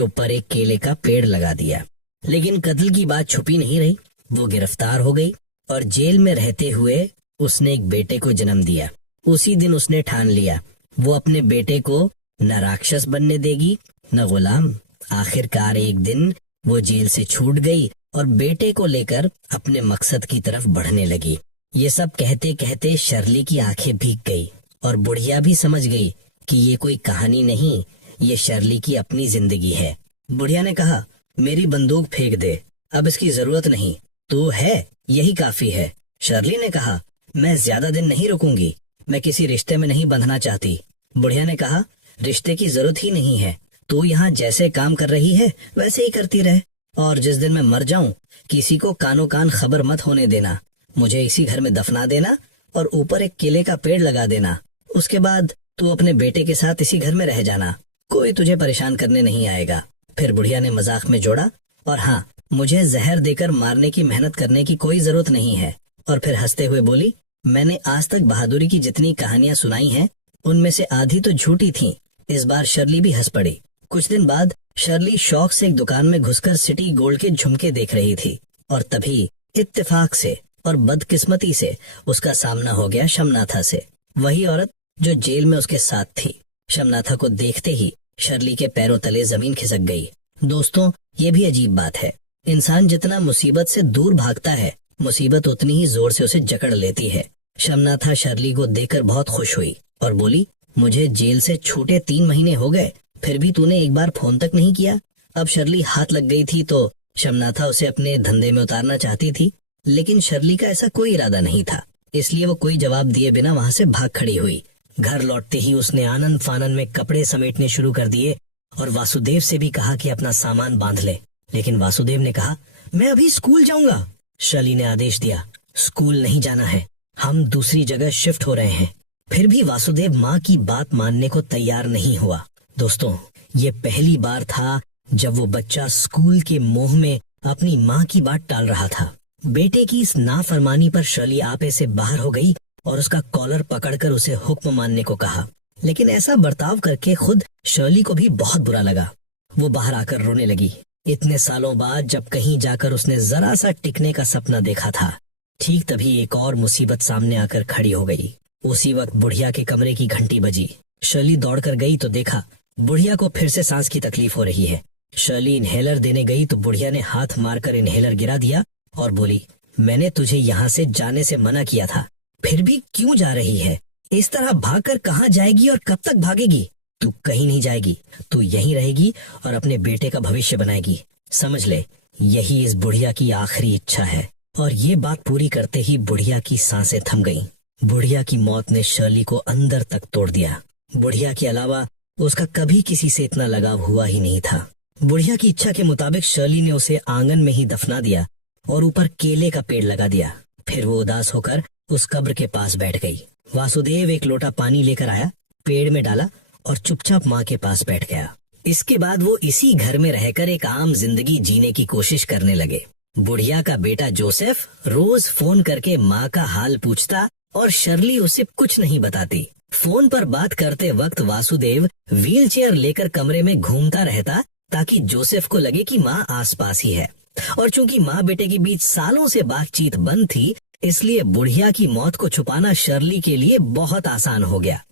ऊपर एक केले का पेड़ लगा दिया। लेकिन कत्ल की बात छुपी नहीं रही। वो गिरफ्तार हो गई और जेल में रहते हुए उसने एक बेटे को जन्म दिया। उसी दिन उसने ठान लिया वो अपने बेटे को न राक्षस बनने देगी न गुलाम। आखिरकार एक दिन वो जेल से छूट गई और बेटे को लेकर अपने मकसद की तरफ बढ़ने लगी। ये सब कहते कहते शर्ली की आंखें भीग गई और बुढ़िया भी समझ गई कि ये कोई कहानी नहीं, ये शर्ली की अपनी जिंदगी है। बुढ़िया ने कहा, मेरी बंदूक फेंक दे, अब इसकी जरूरत नहीं, तू है यही काफी है। शर्ली ने कहा, मैं ज्यादा दिन नहीं रुकूंगी, मैं किसी रिश्ते में नहीं बंधना चाहती। बुढ़िया ने कहा, रिश्ते की जरूरत ही नहीं है, तू यहाँ जैसे काम कर रही है वैसे ही करती रहे, और जिस दिन मैं मर जाऊं किसी को कानो कान खबर मत होने देना, मुझे इसी घर में दफना देना और ऊपर एक केले का पेड़ लगा देना। उसके बाद तू अपने बेटे के साथ इसी घर में रह जाना, कोई तुझे परेशान करने नहीं आएगा। फिर बुढ़िया ने मजाक में जोड़ा, और हाँ, मुझे जहर देकर मारने की मेहनत करने की कोई जरूरत नहीं है। और फिर हंसते हुए बोली, मैंने आज तक बहादुरी की जितनी कहानियां सुनाई हैं उनमें से आधी तो झूठी थीं। इस बार शर्ली भी हंस पड़ी। कुछ दिन बाद शर्ली शौक से एक दुकान में घुसकर सिटी गोल्ड के झुमके देख रही थी, और तभी इत्तेफाक से और बदकिस्मती से उसका सामना हो गया शमनाथा से, वही औरत जो जेल में उसके साथ थी। शमनाथा को देखते ही शर्ली के पैरों तले जमीन खिसक गई। दोस्तों, ये भी अजीब बात है, इंसान जितना मुसीबत से दूर भागता है, मुसीबत उतनी ही जोर से उसे जकड़ लेती है। शमनाथा शर्ली को देखकर बहुत खुश हुई और बोली, मुझे जेल से छूटे 3 महीने हो गए, फिर भी तूने एक बार फोन तक नहीं किया। अब शर्ली हाथ लग गई थी तो शमनाथा उसे अपने धंधे में उतारना चाहती थी, लेकिन शर्ली का ऐसा कोई इरादा नहीं था, इसलिए वो कोई जवाब दिए बिना वहां से भाग खड़ी हुई। घर लौटते ही उसने आनंद फानन में कपड़े समेटने शुरू कर दिए और वासुदेव से भी कहा कि अपना सामान बांध ले, लेकिन वासुदेव ने कहा, मैं अभी स्कूल जाऊंगा। शर्ली ने आदेश दिया, स्कूल नहीं जाना है, हम दूसरी जगह शिफ्ट हो रहे हैं। फिर भी वासुदेव माँ की बात मानने को तैयार नहीं हुआ। दोस्तों, ये पहली बार था जब वो बच्चा स्कूल के मोह में अपनी माँ की बात टाल रहा था। बेटे की इस नाफरमानी पर शर्ली आपे से बाहर हो गई और उसका कॉलर पकड़कर उसे हुक्म मानने को कहा, लेकिन ऐसा बर्ताव करके खुद शर्ली को भी बहुत बुरा लगा। वो बाहर आकर रोने लगी। इतने सालों बाद जब कहीं जाकर उसने जरा सा टिकने का सपना देखा था, ठीक तभी एक और मुसीबत सामने आकर खड़ी हो गई। उसी वक्त बुढ़िया के कमरे की घंटी बजी। शर्ली दौड़कर गई तो देखा बुढ़िया को फिर से सांस की तकलीफ हो रही है। शर्ली इनहेलर देने गई तो बुढ़िया ने हाथ मारकर इनहेलर गिरा दिया और बोली, मैंने तुझे यहाँ से जाने से मना किया था, फिर भी क्यों जा रही है? इस तरह भागकर कहाँ जाएगी और कब तक भागेगी? तू कहीं नहीं जाएगी, तू यहीं रहेगी और अपने बेटे का भविष्य बनाएगी। समझ ले, यही इस बुढ़िया की आखिरी इच्छा है। और ये बात पूरी करते ही बुढ़िया की सांसें थम गईं। बुढ़िया की मौत ने शर्ली को अंदर तक तोड़ दिया। बुढ़िया के अलावा उसका कभी किसी से इतना लगाव हुआ ही नहीं था। बुढ़िया की इच्छा के मुताबिक शर्ली ने उसे आंगन में ही दफना दिया और ऊपर केले का पेड़ लगा दिया। फिर वो उदास होकर उस कब्र के पास बैठ गई। वासुदेव एक लोटा पानी लेकर आया, पेड़ में डाला और चुपचाप माँ के पास बैठ गया। इसके बाद वो इसी घर में रहकर एक आम जिंदगी जीने की कोशिश करने लगे। बुढ़िया का बेटा जोसेफ रोज फोन करके माँ का हाल पूछता और शर्ली उसे कुछ नहीं बताती। फोन पर बात करते वक्त वासुदेव व्हीलचेयर लेकर कमरे में घूमता रहता ताकि जोसेफ को लगे कि माँ आसपास ही है। और चूंकि माँ बेटे के बीच सालों से बातचीत बंद थी, इसलिए बुढ़िया की मौत को छुपाना शर्ली के लिए बहुत आसान हो गया।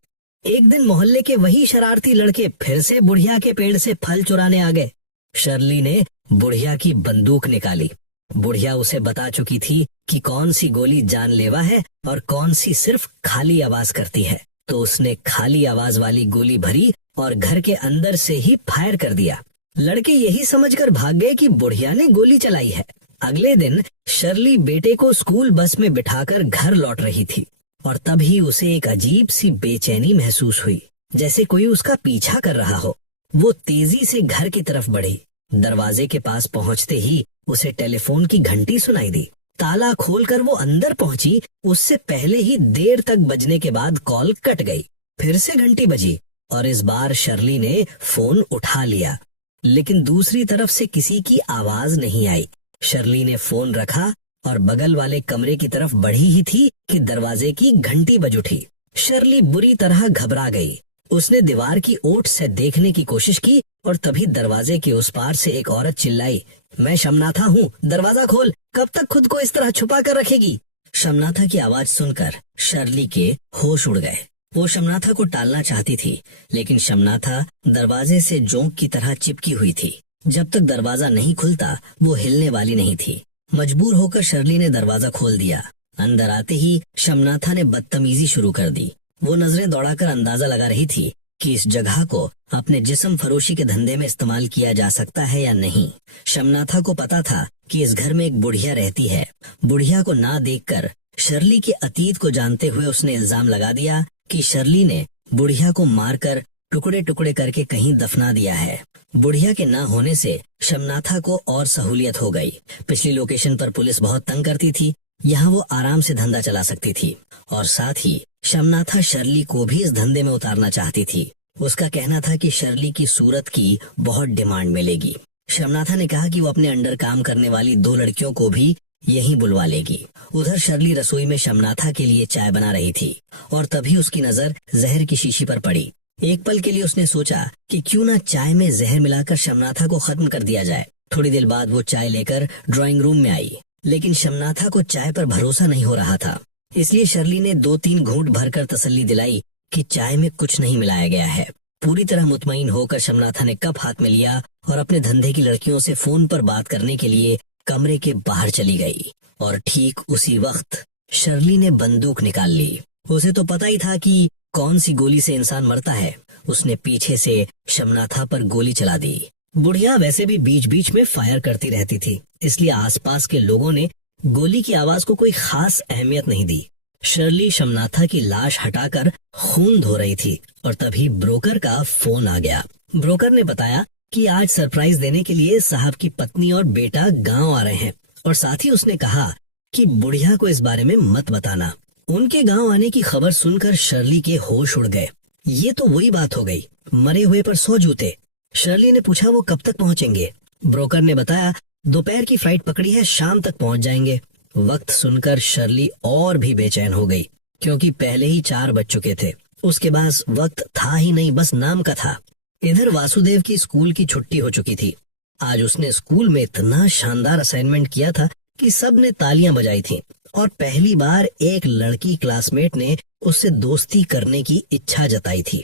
एक दिन मोहल्ले के वही शरारती लड़के फिर से बुढ़िया के पेड़ से फल चुराने आ गए। शर्ली ने बुढ़िया की बंदूक निकाली। बुढ़िया उसे बता चुकी थी कि कौन सी गोली जानलेवा है और कौन सी सिर्फ खाली आवाज करती है, तो उसने खाली आवाज वाली गोली भरी और घर के अंदर से ही फायर कर दिया। लड़के यही समझकर भाग गए कि बुढ़िया ने गोली चलाई है। अगले दिन शर्ली बेटे को स्कूल बस में बिठाकर घर लौट रही थी और तभी उसे एक अजीब सी बेचैनी महसूस हुई, जैसे कोई उसका पीछा कर रहा हो। वो तेजी से घर की तरफ बढ़ी। दरवाजे के पास पहुंचते ही उसे टेलीफोन की घंटी सुनाई दी। ताला खोलकर वो अंदर पहुंची, उससे पहले ही देर तक बजने के बाद कॉल कट गई। फिर से घंटी बजी और इस बार शर्ली ने फोन उठा लिया, लेकिन दूसरी तरफ से किसी की आवाज नहीं आई। शर्ली ने फोन रखा और बगल वाले कमरे की तरफ बढ़ी ही थी कि दरवाजे की घंटी बज उठी। शर्ली बुरी तरह घबरा गई। उसने दीवार की ओट से देखने की कोशिश की और तभी दरवाजे के उस पार से एक औरत चिल्लाई, मैं शमनाथा हूँ, दरवाजा खोल, कब तक खुद को इस तरह छुपा कर रखेगी? शमनाथा की आवाज सुनकर शर्ली के होश उड़ गए। वो शमनाथा को टालना चाहती थी, लेकिन शमनाथा दरवाजे से जोंक की तरह चिपकी हुई थी। जब तक दरवाजा नहीं खुलता वो हिलने वाली नहीं थी। मजबूर होकर शर्ली ने दरवाजा खोल दिया। अंदर आते ही शमनाथा ने बदतमीजी शुरू कर दी। वो नजरें दौड़ाकर अंदाजा लगा रही थी कि इस जगह को अपने जिस्म फरोशी के धंधे में इस्तेमाल किया जा सकता है या नहीं। शमनाथा को पता था कि इस घर में एक बुढ़िया रहती है। बुढ़िया को ना देखकर शर्ली के अतीत को जानते हुए उसने इल्जाम लगा दिया कि शर्ली ने बुढ़िया को मारकर टुकड़े टुकड़े करके कहीं दफना दिया है। बुढ़िया के ना होने से शमनाथा को और सहूलियत हो गई। पिछली लोकेशन पर पुलिस बहुत तंग करती थी, यहाँ वो आराम से धंधा चला सकती थी और साथ ही शमनाथा शर्ली को भी इस धंधे में उतारना चाहती थी। उसका कहना था कि शर्ली की सूरत की बहुत डिमांड मिलेगी। शमनाथा ने कहा कि वो अपने अंडर काम करने वाली 2 लड़कियों को भी यहीं बुलवा लेगी। उधर शर्ली रसोई में शमनाथा के लिए चाय बना रही थी और तभी उसकी नजर जहर की शीशी पर पड़ी। एक पल के लिए उसने सोचा कि क्यों ना चाय में जहर मिलाकर शमनाथा को खत्म कर दिया जाए। थोड़ी देर बाद वो चाय लेकर ड्राइंग रूम में आई, लेकिन शमनाथा को चाय पर भरोसा नहीं हो रहा था। इसलिए शर्ली ने 2-3 घूंट भरकर तसल्ली दिलाई कि चाय में कुछ नहीं मिलाया गया है। पूरी तरह मुतमईन होकर शमनाथा ने कप हाथ में लिया और अपने धंधे की लड़कियों से फोन पर बात करने के लिए कमरे के बाहर चली गई। और ठीक उसी वक्त शर्ली ने बंदूक निकाल ली। उसे तो पता ही था कि कौन सी गोली से इंसान मरता है। उसने पीछे से शमनाथा पर गोली चला दी। बुढ़िया वैसे भी बीच बीच में फायर करती रहती थी, इसलिए आसपास के लोगों ने गोली की आवाज को कोई खास अहमियत नहीं दी। शर्ली शमनाथा की लाश हटाकर खून धो रही थी और तभी ब्रोकर का फोन आ गया। ब्रोकर ने बताया कि आज सरप्राइज देने के लिए साहब की पत्नी और बेटा गांव आ रहे हैं और साथ ही उसने कहा कि बुढ़िया को इस बारे में मत बताना। उनके गांव आने की खबर सुनकर शर्ली के होश उड़ गए। ये तो वही बात हो गई, मरे हुए पर 100 जूते। शर्ली ने पूछा वो कब तक पहुंचेंगे। ब्रोकर ने बताया दोपहर की फ्लाइट पकड़ी है, शाम तक पहुंच जाएंगे। वक्त सुनकर शर्ली और भी बेचैन हो गई, क्योंकि पहले ही 4 बज चुके थे। उसके पास वक्त था ही नहीं, बस नाम का था। इधर वासुदेव की स्कूल की छुट्टी हो चुकी थी। आज उसने स्कूल में इतना शानदार असाइनमेंट किया था कि सब ने तालियां बजाई थी और पहली बार एक लड़की क्लासमेट ने उससे दोस्ती करने की इच्छा जताई थी।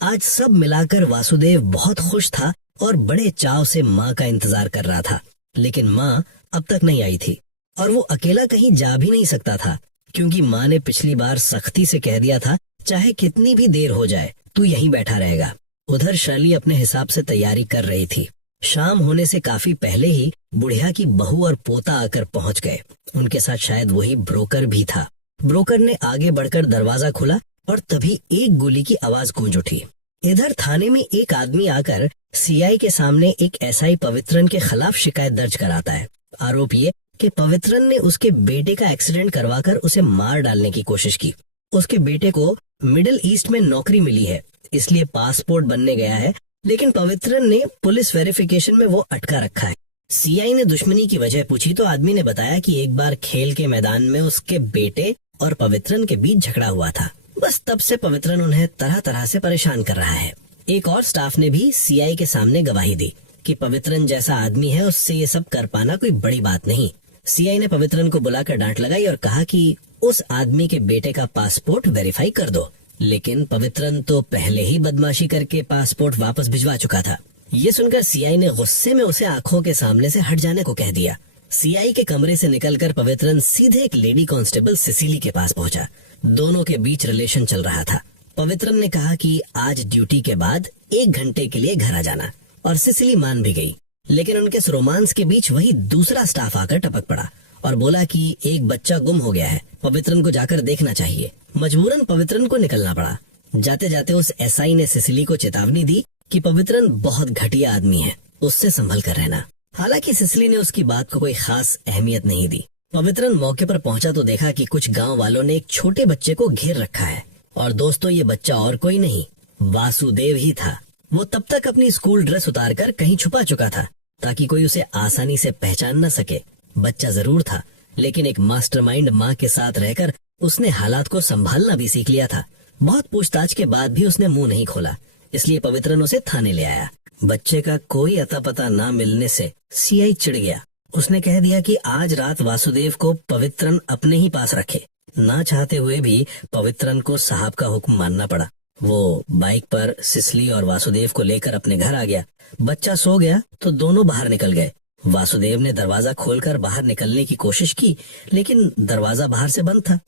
आज सब मिलाकर वासुदेव बहुत खुश था और बड़े चाव से माँ का इंतजार कर रहा था। लेकिन माँ अब तक नहीं आई थी और वो अकेला कहीं जा भी नहीं सकता था, क्योंकि माँ ने पिछली बार सख्ती से कह दिया था चाहे कितनी भी देर हो जाए तू यहीं बैठा रहेगा। उधर शर्ली अपने हिसाब से तैयारी कर रही थी। शाम होने से काफी पहले ही बुढ़िया की बहू और पोता आकर पहुंच गए। उनके साथ शायद वही ब्रोकर भी था। ब्रोकर ने आगे बढ़कर दरवाजा खोला और तभी एक गोली की आवाज गूंज उठी। इधर थाने में एक आदमी आकर सीआई के सामने एक एसआई पवित्रन के खिलाफ शिकायत दर्ज कराता है। आरोप ये कि पवित्रन ने उसके बेटे का एक्सीडेंट करवाकर उसे मार डालने की कोशिश की। उसके बेटे को मिडिल ईस्ट में नौकरी मिली है, इसलिए पासपोर्ट बनने गया है, लेकिन पवित्रन ने पुलिस वेरिफिकेशन में वो अटका रखा है। सीआई ने दुश्मनी की वजह पूछी तो आदमी ने बताया कि एक बार खेल के मैदान में उसके बेटे और पवित्रन के बीच झगड़ा हुआ था। बस तब से पवित्रन उन्हें तरह तरह से परेशान कर रहा है। एक और स्टाफ ने भी सीआई के सामने गवाही दी कि पवित्रन जैसा आदमी है, उससे ये सब कर पाना कोई बड़ी बात नहीं। सीआई ने पवित्रन को बुलाकर डांट लगाई और कहा कि उस आदमी के बेटे का पासपोर्ट वेरीफाई कर दो। लेकिन पवित्रन तो पहले ही बदमाशी करके पासपोर्ट वापस भिजवा चुका था। ये सुनकर सीआई ने गुस्से में उसे आंखों के सामने से हट जाने को कह दिया। सीआई के कमरे से निकलकर पवित्रन सीधे एक लेडी कांस्टेबल सिसिली के पास पहुंचा। दोनों के बीच रिलेशन चल रहा था। पवित्रन ने कहा कि आज ड्यूटी के बाद 1 घंटे के लिए घर आ जाना, और सिसिली मान भी गई। लेकिन उनके इस रोमांस के बीच वही दूसरा स्टाफ आकर टपक पड़ा और बोला कि एक बच्चा गुम हो गया है, पवित्रन को जाकर देखना चाहिए। मजबूरन पवित्रन को निकलना पड़ा। जाते जाते उस एसआई ने सिसिली को चेतावनी दी कि पवित्रन बहुत घटिया आदमी है, उससे संभल कर रहना। हालांकि सिसिली ने उसकी बात को कोई खास अहमियत नहीं दी। पवित्रन मौके पर पहुंचा तो देखा कि कुछ गांव वालों ने एक छोटे बच्चे को घेर रखा है, और दोस्तों ये बच्चा और कोई नहीं, वासुदेव ही था। वो तब तक अपनी स्कूल ड्रेस उतारकर कहीं छुपा चुका था ताकि कोई उसे आसानी से पहचान न सके। बच्चा जरूर था, लेकिन एक मास्टरमाइंड माँ के साथ रहकर उसने हालात को संभालना भी सीख लिया था। बहुत पूछताछ के बाद भी उसने मुंह नहीं खोला, इसलिए पवित्रन उसे थाने ले आया। बच्चे का कोई अता पता ना मिलने से सीआई चिढ़ गया। उसने कह दिया कि आज रात वासुदेव को पवित्रन अपने ही पास रखे। ना चाहते हुए भी पवित्रन को साहब का हुक्म मानना पड़ा। वो बाइक पर सिसिली और वासुदेव को लेकर अपने घर आ गया। बच्चा सो गया तो दोनों बाहर निकल गए। वासुदेव ने दरवाजा खोलकर बाहर निकलने की कोशिश की, लेकिन दरवाजा बाहर से बंद था।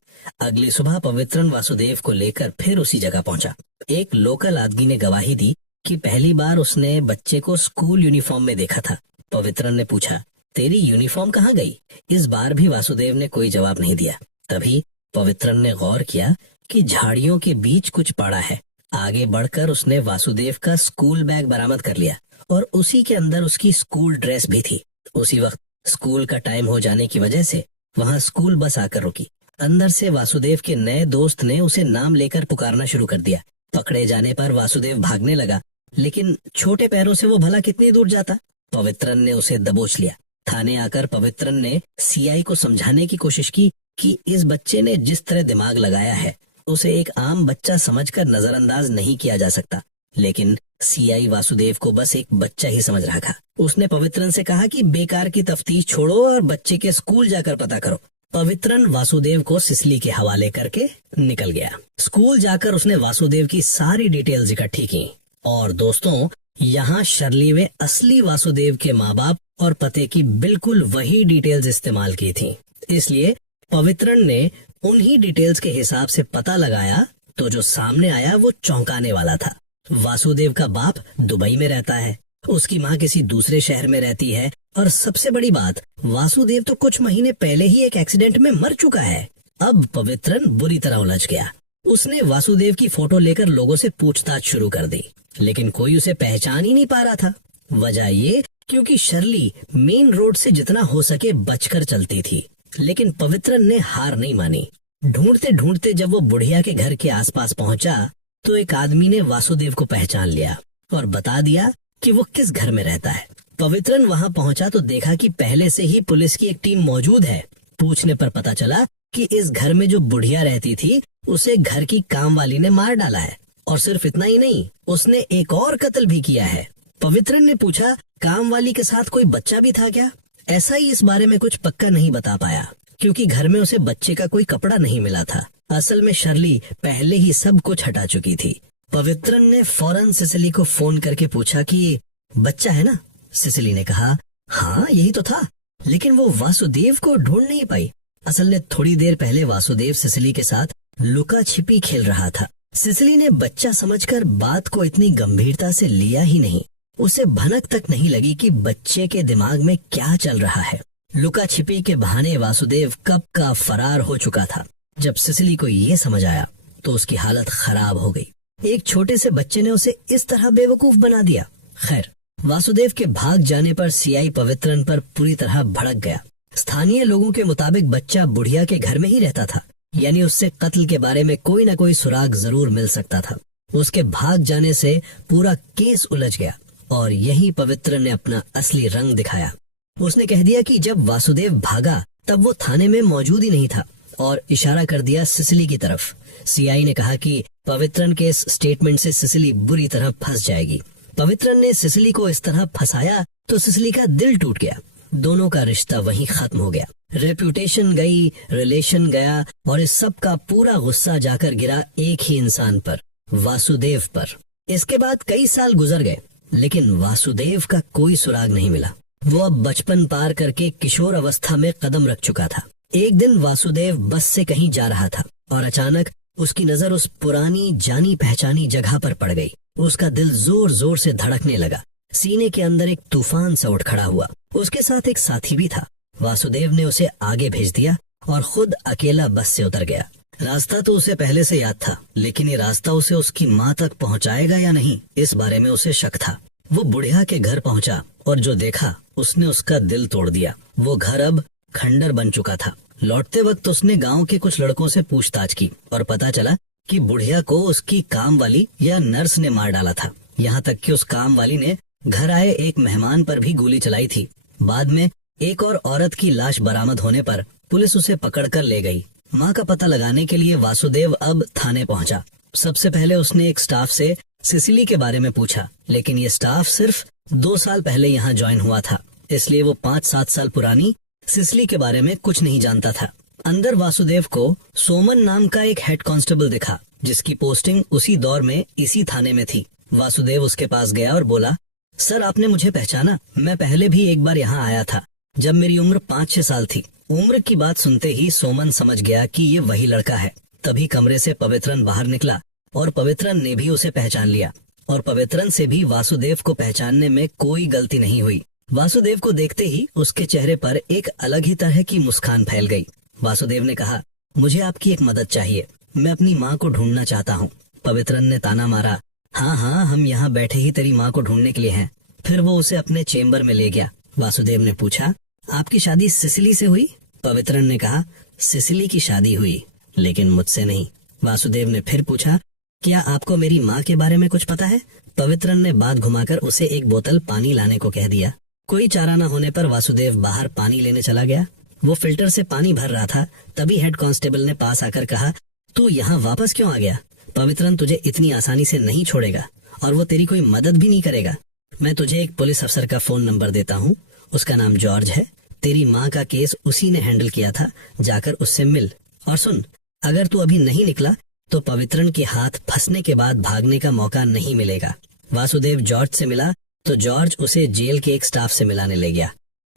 अगली सुबह पवित्रन वासुदेव को लेकर फिर उसी जगह पहुंचा। एक लोकल आदमी ने गवाही दी कि पहली बार उसने बच्चे को स्कूल यूनिफॉर्म में देखा था। पवित्रन ने पूछा, तेरी यूनिफॉर्म कहाँ गई? इस बार भी वासुदेव ने कोई जवाब नहीं दिया। तभी पवित्रन ने गौर किया कि झाड़ियों के बीच कुछ पड़ा है। आगे बढ़कर उसने वासुदेव का स्कूल बैग बरामद कर लिया और उसी के अंदर उसकी स्कूल ड्रेस भी थी। उसी वक्त स्कूल का टाइम हो जाने की वजह से वहां स्कूल बस आकर रुकी। अंदर से वासुदेव के नए दोस्त ने उसे नाम लेकर पुकारना शुरू कर दिया। पकड़े जाने पर वासुदेव भागने लगा, लेकिन छोटे पैरों से वो भला कितनी दूर जाता। पवित्रन ने उसे दबोच लिया। थाने आकर पवित्रन ने सीआई को समझाने की कोशिश की कि इस बच्चे ने जिस तरह दिमाग लगाया है उसे एक आम बच्चा समझकर नजरअंदाज नहीं किया जा सकता। लेकिन सीआई वासुदेव को बस एक बच्चा ही समझ रहा था। उसने पवित्रन से कहा कि बेकार की तफ्तीश छोड़ो और बच्चे के स्कूल जाकर पता करो। पवित्रन वासुदेव को सिसिली के हवाले करके निकल गया। स्कूल जाकर उसने वासुदेव की सारी डिटेल्स इकट्ठी की और दोस्तों, यहाँ शर्ली में असली वासुदेव के माँ बाप और पते की बिल्कुल वही डिटेल्स इस्तेमाल की थी। इसलिए पवित्रन ने उन्हीं डिटेल्स के हिसाब से पता लगाया तो जो सामने आया वो चौंकाने वाला था। वासुदेव का बाप दुबई में रहता है, उसकी माँ किसी दूसरे शहर में रहती है और सबसे बड़ी बात, वासुदेव तो कुछ महीने पहले ही एक एक्सीडेंट में मर चुका है। अब पवित्रन बुरी तरह उलझ गया। उसने वासुदेव की फोटो लेकर लोगों से पूछताछ शुरू कर दी, लेकिन कोई उसे पहचान ही नहीं पा रहा था। वजह ये क्योंकि शर्ली मेन रोड से जितना हो सके बचकर चलती थी। लेकिन पवित्रन ने हार नहीं मानी। ढूंढते ढूंढते जब वो बुढ़िया के घर के आसपास पहुंचा तो एक आदमी ने वासुदेव को पहचान लिया और बता दिया कि वो किस घर में रहता है। पवित्रन वहां पहुंचा तो देखा कि पहले से ही पुलिस की एक टीम मौजूद है। पूछने पर पता चला कि इस घर में जो बुढ़िया रहती थी उसे घर की काम वाली ने मार डाला है और सिर्फ इतना ही नहीं, उसने एक और कत्ल भी किया है। पवित्रन ने पूछा, काम वाली के साथ कोई बच्चा भी था क्या? ऐसा ही इस बारे में कुछ पक्का नहीं बता पाया क्योंकि घर में उसे बच्चे का कोई कपड़ा नहीं मिला था। असल में शर्ली पहले ही सब कुछ हटा चुकी थी। पवित्रन ने फौरन सिसिली को फोन करके पूछा कि बच्चा है ना? सिसिली ने कहा, हाँ यही तो था, लेकिन वो वासुदेव को ढूंढ नहीं पाई। असल में थोड़ी देर पहले वासुदेव सिसिली के साथ लुका छिपी खेल रहा था। सिसिली ने बच्चा समझकर बात को इतनी गंभीरता से लिया ही नहीं। उसे भनक तक नहीं लगी कि बच्चे के दिमाग में क्या चल रहा है। लुका छिपी के बहाने वासुदेव कब का फरार हो चुका था। जब सिसिली को ये समझ आया तो उसकी हालत खराब हो गई। एक छोटे से बच्चे ने उसे इस तरह बेवकूफ बना दिया। खैर, वासुदेव के भाग जाने पर सीआई पवित्रन पर पूरी तरह भड़क गया। स्थानीय लोगों के मुताबिक बच्चा बुढ़िया के घर में ही रहता था, यानी उससे कत्ल के बारे में कोई न कोई सुराग जरूर मिल सकता था। उसके भाग जाने से पूरा केस उलझ गया और यही पवित्रन ने अपना असली रंग दिखाया। उसने कह दिया कि जब वासुदेव भागा तब वो थाने में मौजूद ही नहीं था और इशारा कर दिया सिसिली की तरफ। सीआई ने कहा कि पवित्रन के इस स्टेटमेंट से सिसिली बुरी तरह फंस जाएगी। पवित्रन ने सिसिली को इस तरह फंसाया तो सिसिली का दिल टूट गया। दोनों का रिश्ता वहीं खत्म हो गया। रेप्यूटेशन गई, रिलेशन गया और इस सब का पूरा गुस्सा जाकर गिरा एक ही इंसान पर, वासुदेव पर। इसके बाद कई साल गुजर गए लेकिन वासुदेव का कोई सुराग नहीं मिला। वो अब बचपन पार करके किशोर अवस्था में कदम रख चुका था। एक दिन वासुदेव बस से कहीं जा रहा था और अचानक उसकी नजर उस पुरानी जानी पहचानी जगह पर पड़ गई। उसका दिल जोर जोर से धड़कने लगा। सीने के अंदर एक तूफान सा उठ खड़ा हुआ। उसके साथ एक साथी भी था। वासुदेव ने उसे आगे भेज दिया और खुद अकेला बस से उतर गया। रास्ता तो उसे पहले से याद था, लेकिन ये रास्ता उसे उसकी माँ तक पहुँचाएगा या नहीं, इस बारे में उसे शक था। वो बुढ़िया के घर पहुँचा और जो देखा उसने उसका दिल तोड़ दिया। वो घर अब खंडर बन चुका था। लौटते वक्त उसने गांव के कुछ लड़कों से पूछताछ की और पता चला कि बुढ़िया को उसकी काम वाली या नर्स ने मार डाला था। यहाँ तक कि उस काम वाली ने घर आए एक मेहमान पर भी गोली चलाई थी। बाद में एक और औरत की लाश बरामद होने पर पुलिस उसे पकड़कर ले गई। माँ का पता लगाने के लिए वासुदेव अब थाने पहुँचा। सबसे पहले उसने एक स्टाफ से सिसिली के बारे में पूछा, लेकिन ये स्टाफ सिर्फ 2 साल पहले यहाँ ज्वाइन हुआ था, इसलिए वो 5-7 साल पुरानी सिसिली के बारे में कुछ नहीं जानता था। अंदर वासुदेव को सोमन नाम का एक हेड कांस्टेबल दिखा, जिसकी पोस्टिंग उसी दौर में इसी थाने में थी। वासुदेव उसके पास गया और बोला, सर आपने मुझे पहचाना? मैं पहले भी एक बार यहाँ आया था, जब मेरी उम्र 5-6 साल थी। उम्र की बात सुनते ही सोमन समझ गया कि ये वही लड़का है। तभी कमरे से पवित्रन बाहर निकला और पवित्रन ने भी उसे पहचान लिया और पवित्रन से भी वासुदेव को पहचानने में कोई गलती नहीं हुई। वासुदेव को देखते ही उसके चेहरे पर एक अलग ही तरह की मुस्कान फैल गई। वासुदेव ने कहा, मुझे आपकी एक मदद चाहिए। मैं अपनी माँ को ढूंढना चाहता हूँ। पवित्रन ने ताना मारा। हाँ हाँ, हम यहाँ बैठे ही तेरी माँ को ढूंढने के लिए हैं। फिर वो उसे अपने चेम्बर में ले गया। वासुदेव ने पूछा, आपकी शादी सिसिली से हुई? पवित्रन ने कहा, सिसिली की शादी हुई, लेकिन मुझसे नहीं। वासुदेव ने फिर पूछा, क्या आपको मेरी माँ के बारे में कुछ पता है? पवित्रन ने बात घुमाकर उसे एक बोतल पानी लाने को कह दिया। कोई चारा न होने पर वासुदेव बाहर पानी लेने चला गया। वो फिल्टर से पानी भर रहा था, तभी हेड कांस्टेबल ने पास आकर कहा, तू यहाँ वापस क्यों आ गया? पवित्रन तुझे इतनी आसानी से नहीं छोड़ेगा और वो तेरी कोई मदद भी नहीं करेगा। मैं तुझे एक पुलिस अफसर का फोन नंबर देता हूँ, उसका नाम जॉर्ज है। तेरी माँ का केस उसी ने हैंडल किया था, जाकर उससे मिल। और सुन, अगर तू अभी नहीं निकला तो पवित्रन के हाथ फंसने के बाद भागने का मौका नहीं मिलेगा। वासुदेव जॉर्ज से मिला तो जॉर्ज उसे जेल के एक स्टाफ से मिलाने ले गया।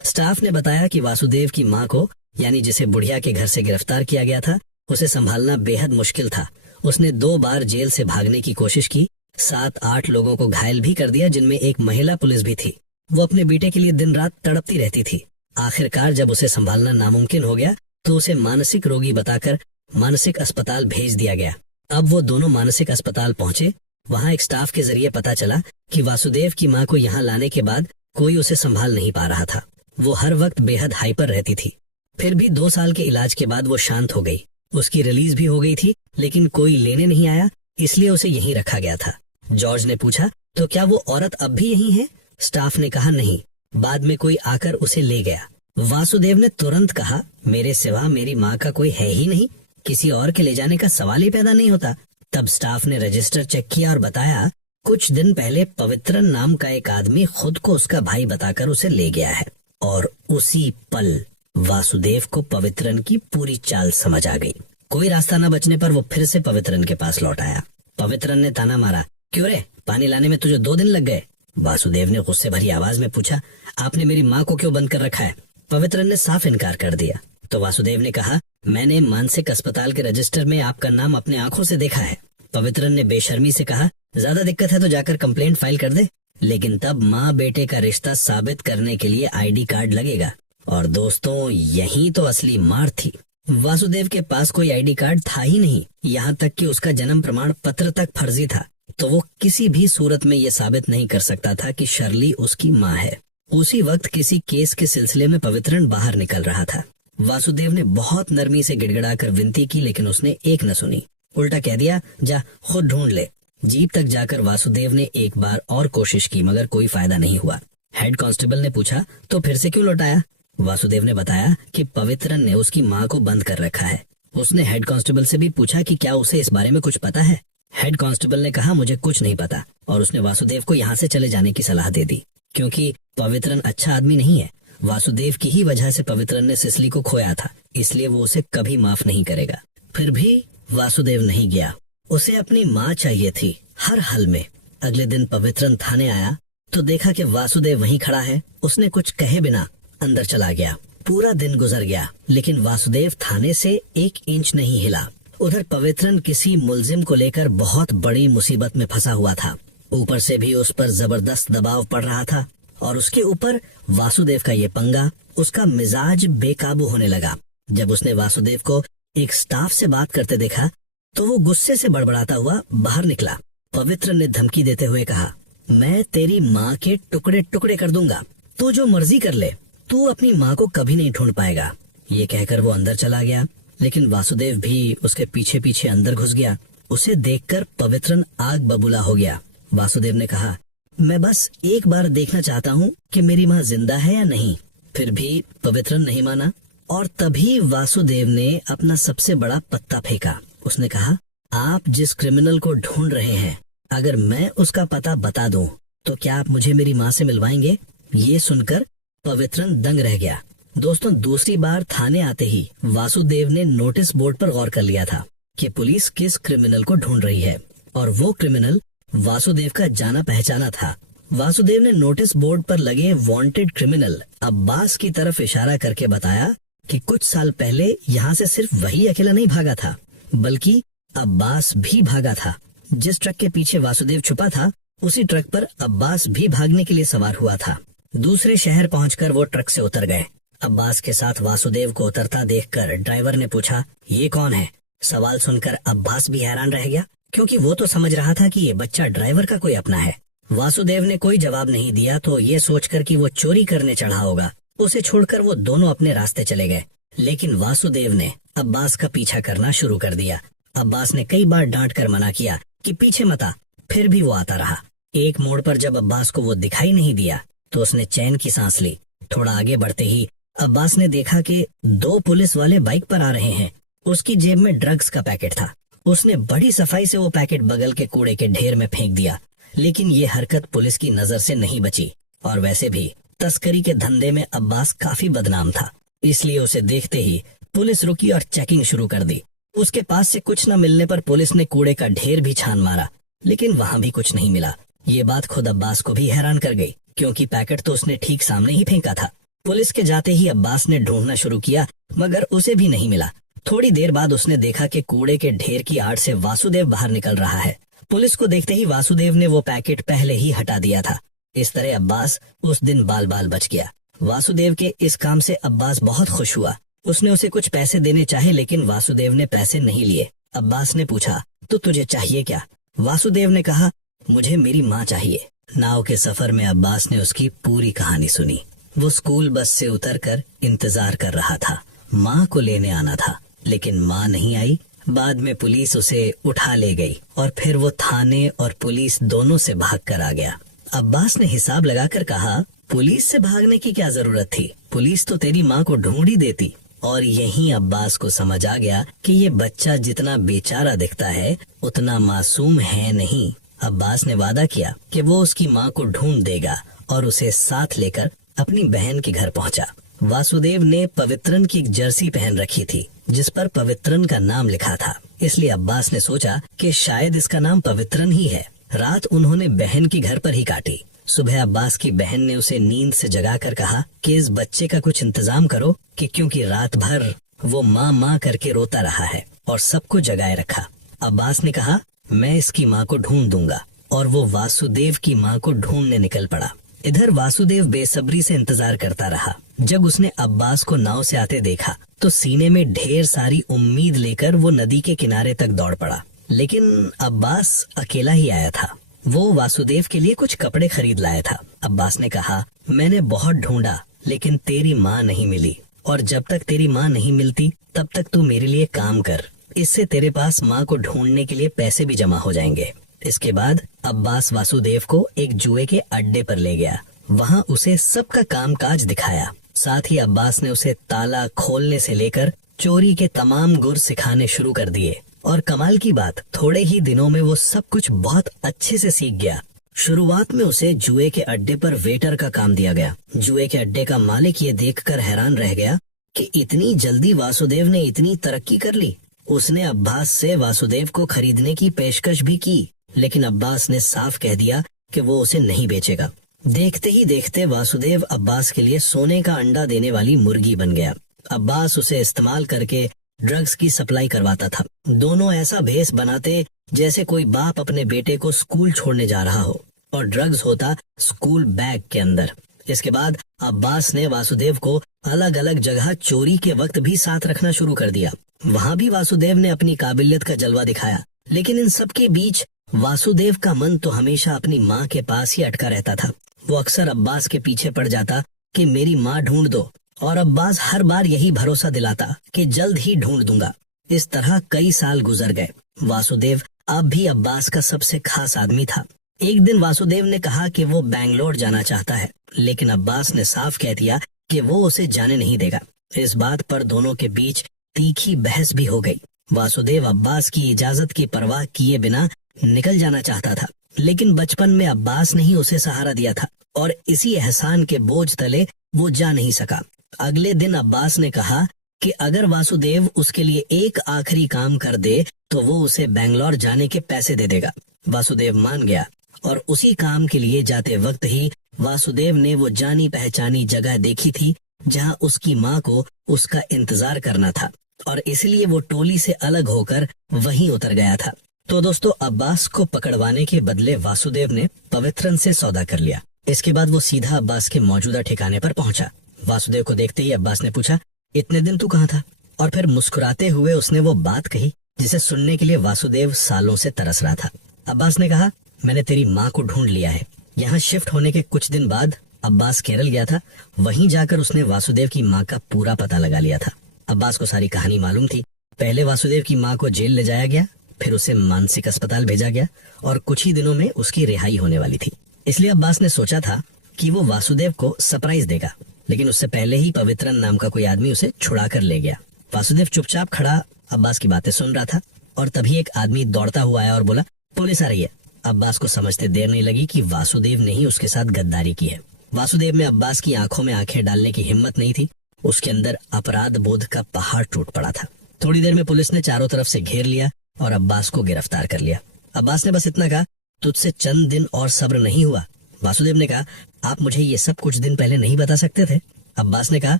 स्टाफ ने बताया कि वासुदेव की माँ को, यानी जिसे बुढ़िया के घर से गिरफ्तार किया गया था, उसे संभालना बेहद मुश्किल था। उसने 2 बार जेल से भागने की कोशिश की, 7-8 लोगों को घायल भी कर दिया, जिनमें एक महिला पुलिस भी थी। वो अपने बेटे के लिए दिन रात तड़पती रहती थी। आखिरकार जब उसे संभालना नामुमकिन हो गया तो उसे मानसिक रोगी बताकर मानसिक अस्पताल भेज दिया गया। अब वो दोनों मानसिक अस्पताल पहुंचे। वहां एक स्टाफ के जरिए पता चला कि वासुदेव की माँ को यहाँ लाने के बाद कोई उसे संभाल नहीं पा रहा था। वो हर वक्त बेहद हाइपर रहती थी। फिर भी 2 साल के इलाज के बाद वो शांत हो गई। उसकी रिलीज भी हो गई थी, लेकिन कोई लेने नहीं आया, इसलिए उसे यहीं रखा गया था। जॉर्ज ने पूछा, तो क्या वो औरत अब भी यहीं है? स्टाफ ने कहा, नहीं, बाद में कोई आकर उसे ले गया। वासुदेव ने तुरंत कहा, मेरे सिवा मेरी माँ का कोई है ही नहीं, किसी और के ले जाने का सवाल ही पैदा नहीं होता। तब स्टाफ ने रजिस्टर चेक किया और बताया, कुछ दिन पहले पवित्रन नाम का एक आदमी खुद को उसका भाई बताकर उसे ले गया है। और उसी पल वासुदेव को पवित्रन की पूरी चाल समझ आ गई। कोई रास्ता न बचने पर वो फिर से पवित्रन के पास लौट आया। पवित्रन ने ताना मारा, क्यों रे, पानी लाने में तुझे 2 दिन लग गए? वासुदेव ने गुस्से भरी आवाज में पूछा, आपने मेरी माँ को क्यों बंद कर रखा है? पवित्रन ने साफ इनकार कर दिया। तो वासुदेव ने कहा, मैंने मानसिक अस्पताल के रजिस्टर में आपका नाम अपने आंखों से देखा है। पवित्रन ने बेशर्मी से कहा, ज्यादा दिक्कत है तो जाकर कंप्लेंट फाइल कर दे, लेकिन तब माँ बेटे का रिश्ता साबित करने के लिए आईडी कार्ड लगेगा। और दोस्तों, यही तो असली मार थी। वासुदेव के पास कोई आईडी कार्ड था ही नहीं, यहाँ तक कि उसका जन्म प्रमाण पत्र तक फर्जी था। तो वो किसी भी सूरत में ये साबित नहीं कर सकता था कि शर्ली उसकी माँ है। उसी वक्त किसी केस के सिलसिले में पवित्रन बाहर निकल रहा था। वासुदेव ने बहुत नरमी से गिड़गिड़ाकर विनती की, लेकिन उसने एक न सुनी। उल्टा कह दिया, जा खुद ढूंढ ले। जीप तक जाकर वासुदेव ने एक बार और कोशिश की, मगर कोई फायदा नहीं हुआ। हेड कांस्टेबल ने पूछा, तो फिर से क्यों लौटाया? वासुदेव ने बताया कि पवित्रन ने उसकी माँ को बंद कर रखा है। उसने हेड कांस्टेबल से भी पूछा कि क्या उसे इस बारे में कुछ पता है। हेड कांस्टेबल ने कहा, मुझे कुछ नहीं पता, और उसने वासुदेव को यहाँ से चले जाने की सलाह दे दी, क्योंकि पवित्रन अच्छा आदमी नहीं है। वासुदेव की ही वजह से पवित्रन ने सिसिली को खोया था, इसलिए वो उसे कभी माफ नहीं करेगा। फिर भी वासुदेव नहीं गया। उसे अपनी माँ चाहिए थी हर हाल में। अगले दिन पवित्रन थाने आया तो देखा कि वासुदेव वहीं खड़ा है। उसने कुछ कहे बिना अंदर चला गया। पूरा दिन गुजर गया, लेकिन वासुदेव थाने से 1 इंच नहीं हिला। उधर पवित्रन किसी मुलजिम को लेकर बहुत बड़ी मुसीबत में फंसा हुआ था। ऊपर से भी उस पर जबरदस्त दबाव पड़ रहा था, और उसके ऊपर वासुदेव का ये पंगा। उसका मिजाज बेकाबू होने लगा। जब उसने वासुदेव को एक स्टाफ से बात करते देखा तो वो गुस्से से बड़बड़ाता हुआ बाहर निकला। पवित्रन ने धमकी देते हुए कहा, मैं तेरी माँ के टुकड़े टुकड़े कर दूंगा, तू जो मर्जी कर ले, तू अपनी माँ को कभी नहीं ढूंढ पाएगा। ये कहकर वो अंदर चला गया, लेकिन वासुदेव भी उसके पीछे पीछे अंदर घुस गया। उसे देखकर पवित्रन आग बबूला हो गया। वासुदेव ने कहा, मैं बस एक बार देखना चाहता हूँ कि मेरी माँ जिंदा है या नहीं। फिर भी पवित्रन नहीं माना, और तभी वासुदेव ने अपना सबसे बड़ा पत्ता फेंका। उसने कहा, आप जिस क्रिमिनल को ढूंढ रहे हैं, अगर मैं उसका पता बता दूं तो क्या आप मुझे मेरी माँ से मिलवाएंगे? ये सुनकर पवित्रन दंग रह गया। दोस्तों, दूसरी बार थाने आते ही वासुदेव ने नोटिस बोर्ड पर गौर कर लिया था कि पुलिस किस क्रिमिनल को ढूंढ रही है, और वो क्रिमिनल वासुदेव का जाना पहचाना था। वासुदेव ने नोटिस बोर्ड पर लगे वांटेड क्रिमिनल अब्बास की तरफ इशारा करके बताया कि कुछ साल पहले यहाँ से सिर्फ वही अकेला नहीं भागा था, बल्कि अब्बास भी भागा था। जिस ट्रक के पीछे वासुदेव छुपा था, उसी ट्रक पर अब्बास भी भागने के लिए सवार हुआ था। दूसरे शहर पहुंचकर वो ट्रक से उतर गए। अब्बास के साथ वासुदेव को उतरता देखकर ड्राइवर ने पूछा, ये कौन है? सवाल सुनकर अब्बास भी हैरान रह गया, क्योंकि वो तो समझ रहा था कि ये बच्चा ड्राइवर का कोई अपना है। वासुदेव ने कोई जवाब नहीं दिया तो ये सोचकर कि वो चोरी करने चढ़ा होगा, उसे छोड़कर वो दोनों अपने रास्ते चले गए। लेकिन वासुदेव ने अब्बास का पीछा करना शुरू कर दिया। अब्बास ने कई बार डांट कर मना किया कि पीछे मत आ, फिर भी वो आता रहा। एक मोड़ पर जब अब्बास को वो दिखाई नहीं दिया तो उसने चैन की सांस ली। थोड़ा आगे बढ़ते ही अब्बास ने देखा कि 2 पुलिस वाले बाइक पर आ रहे हैं। उसकी जेब में ड्रग्स का पैकेट था। उसने बड़ी सफाई से वो पैकेट बगल के कूड़े के ढेर में फेंक दिया, लेकिन ये हरकत पुलिस की नजर से नहीं बची। और वैसे भी तस्करी के धंधे में अब्बास काफी बदनाम था, इसलिए उसे देखते ही पुलिस रुकी और चेकिंग शुरू कर दी। उसके पास से कुछ न मिलने पर पुलिस ने कूड़े का ढेर भी छान मारा, लेकिन वहाँ भी कुछ नहीं मिला। ये बात खुद अब्बास को भी हैरान कर गई, क्योंकि पैकेट तो उसने ठीक सामने ही फेंका था। पुलिस के जाते ही अब्बास ने ढूंढना शुरू किया, मगर उसे भी नहीं मिला। थोड़ी देर बाद उसने देखा कि कूड़े के ढेर की आड़ से वासुदेव बाहर निकल रहा है। पुलिस को देखते ही वासुदेव ने वो पैकेट पहले ही हटा दिया था। इस तरह अब्बास उस दिन बाल बाल बच गया। वासुदेव के इस काम से अब्बास बहुत खुश हुआ। उसने उसे कुछ पैसे देने चाहे, लेकिन वासुदेव ने पैसे नहीं लिए। अब्बास ने पूछा, तो तुझे चाहिए क्या? वासुदेव ने कहा, मुझे मेरी माँ चाहिए। नाव के सफर में अब्बास ने उसकी पूरी कहानी सुनी। वो स्कूल बस से उतरकर इंतजार कर रहा था। माँ को लेने आना था, लेकिन माँ नहीं आई। बाद में पुलिस उसे उठा ले गई और फिर वो थाने और पुलिस दोनों से भाग कर आ गया। अब्बास ने हिसाब लगाकर कहा, पुलिस से भागने की क्या जरूरत थी? पुलिस तो तेरी माँ को ढूंढ ही देती। और यहीं अब्बास को समझ आ गया कि ये बच्चा जितना बेचारा दिखता है उतना मासूम है नहीं। अब्बास ने वादा किया कि वो उसकी माँ को ढूंढ देगा और उसे साथ लेकर अपनी बहन के घर पहुंचा। वासुदेव ने पवित्रन की एक जर्सी पहन रखी थी, जिस पर पवित्रन का नाम लिखा था, इसलिए अब्बास ने सोचा कि शायद इसका नाम पवित्रन ही है। रात उन्होंने बहन की घर पर ही काटी। सुबह अब्बास की बहन ने उसे नींद से जगाकर कहा कि इस बच्चे का कुछ इंतजाम करो, क्योंकि रात भर वो माँ माँ करके रोता रहा है, और सबको जगाए रखा। अब्बास ने कहा, मैं इसकी माँ को ढूंढ दूंगा, और वो वासुदेव की माँ को ढूंढने निकल पड़ा। इधर वासुदेव बेसब्री से इंतजार करता रहा। जब उसने अब्बास को नाव से आते देखा तो सीने में ढेर सारी उम्मीद लेकर वो नदी के किनारे तक दौड़ पड़ा। लेकिन अब्बास अकेला ही आया था। वो वासुदेव के लिए कुछ कपड़े खरीद लाया था। अब्बास ने कहा, मैंने बहुत ढूंढा, लेकिन तेरी माँ नहीं मिली, और जब तक तेरी माँ नहीं मिलती तब तक तू मेरे लिए काम कर। इससे तेरे पास माँ को ढूंढने के लिए पैसे भी जमा हो जाएंगे। इसके बाद अब्बास वासुदेव को एक जुए के अड्डे पर ले गया। वहाँ उसे सबका कामकाज दिखाया। साथ ही अब्बास ने उसे ताला खोलने से लेकर चोरी के तमाम गुर सिखाने शुरू कर दिए। और कमाल की बात, थोड़े ही दिनों में वो सब कुछ बहुत अच्छे से सीख गया। शुरुआत में उसे जुए के अड्डे पर वेटर का काम दिया गया। जुए के अड्डे का मालिक ये देखकर हैरान रह गया कि इतनी जल्दी वासुदेव ने इतनी तरक्की कर ली। उसने अब्बास से वासुदेव को खरीदने की पेशकश भी की, लेकिन अब्बास ने साफ कह दिया कि वो उसे नहीं बेचेगा। देखते ही देखते वासुदेव अब्बास के लिए सोने का अंडा देने वाली मुर्गी बन गया। अब्बास उसे इस्तेमाल करके ड्रग्स की सप्लाई करवाता था। दोनों ऐसा भेष बनाते जैसे कोई बाप अपने बेटे को स्कूल छोड़ने जा रहा हो, और ड्रग्स होता स्कूल बैग के अंदर। इसके बाद अब्बास ने वासुदेव को अलग अलग जगह चोरी के वक्त भी साथ रखना शुरू कर दिया। वहाँ भी वासुदेव ने अपनी काबिलियत का जलवा दिखाया, लेकिन इन सब के बीच वासुदेव का मन तो हमेशा अपनी माँ के पास ही अटका रहता था। वो अक्सर अब्बास के पीछे पड़ जाता कि मेरी माँ ढूंढ दो, और अब्बास हर बार यही भरोसा दिलाता कि जल्द ही ढूंढ दूंगा। इस तरह कई साल गुजर गए। वासुदेव अब भी अब्बास का सबसे खास आदमी था। एक दिन वासुदेव ने कहा कि वो बैंगलोर जाना चाहता है, लेकिन अब्बास ने साफ कह दिया कि वो उसे जाने नहीं देगा। इस बात पर दोनों के बीच तीखी बहस भी हो गई। वासुदेव अब्बास की इजाजत की परवाह किए बिना निकल जाना चाहता था, लेकिन बचपन में अब्बास ने ही उसे सहारा दिया था, और इसी एहसान के बोझ तले वो जा नहीं सका। अगले दिन अब्बास ने कहा कि अगर वासुदेव उसके लिए एक आखिरी काम कर दे तो वो उसे बैंगलोर जाने के पैसे दे देगा। वासुदेव मान गया, और उसी काम के लिए जाते वक्त ही वासुदेव ने वो जानी पहचानी जगह देखी थी जहाँ उसकी माँ को उसका इंतजार करना था, और इसलिए वो टोली से अलग होकर वहीं उतर गया था। तो दोस्तों, अब्बास को पकड़वाने के बदले वासुदेव ने पवित्रन से सौदा कर लिया। इसके बाद वो सीधा अब्बास के मौजूदा ठिकाने पर पहुंचा। वासुदेव को देखते ही अब्बास ने पूछा, इतने दिन तू कहाँ था? और फिर मुस्कुराते हुए उसने वो बात कही जिसे सुनने के लिए वासुदेव सालों से तरस रहा था। अब्बास ने कहा, मैंने तेरी माँ को ढूंढ लिया है। यहाँ शिफ्ट होने के कुछ दिन बाद अब्बास केरल गया था। वहीं जाकर उसने वासुदेव की माँ का पूरा पता लगा लिया था। अब्बास को सारी कहानी मालूम थी। पहले वासुदेव की माँ को जेल ले जाया गया, फिर उसे मानसिक अस्पताल भेजा गया और कुछ ही दिनों में उसकी रिहाई होने वाली थी। इसलिए अब्बास ने सोचा था कि वो वासुदेव को सरप्राइज देगा, लेकिन उससे पहले ही पवित्रन नाम का कोई आदमी उसे छुड़ा कर ले गया। वासुदेव चुपचाप खड़ा अब्बास की बातें सुन रहा था और तभी एक आदमी दौड़ता हुआ आया और बोला, पुलिस आ रही है। अब्बास को समझते देर नहीं लगी कि वासुदेव ने ही उसके साथ गद्दारी की है। वासुदेव में अब्बास की आंखों में आंखें डालने की हिम्मत नहीं थी। उसके अंदर अपराध बोध का पहाड़ टूट पड़ा था। थोड़ी देर में पुलिस ने चारों तरफ से घेर लिया और अब्बास को गिरफ्तार कर लिया। अब्बास ने बस इतना कहा, तुझसे चंद दिन और सब्र नहीं हुआ? वासुदेव ने कहा, आप मुझे ये सब कुछ दिन पहले नहीं बता सकते थे? अब्बास ने कहा,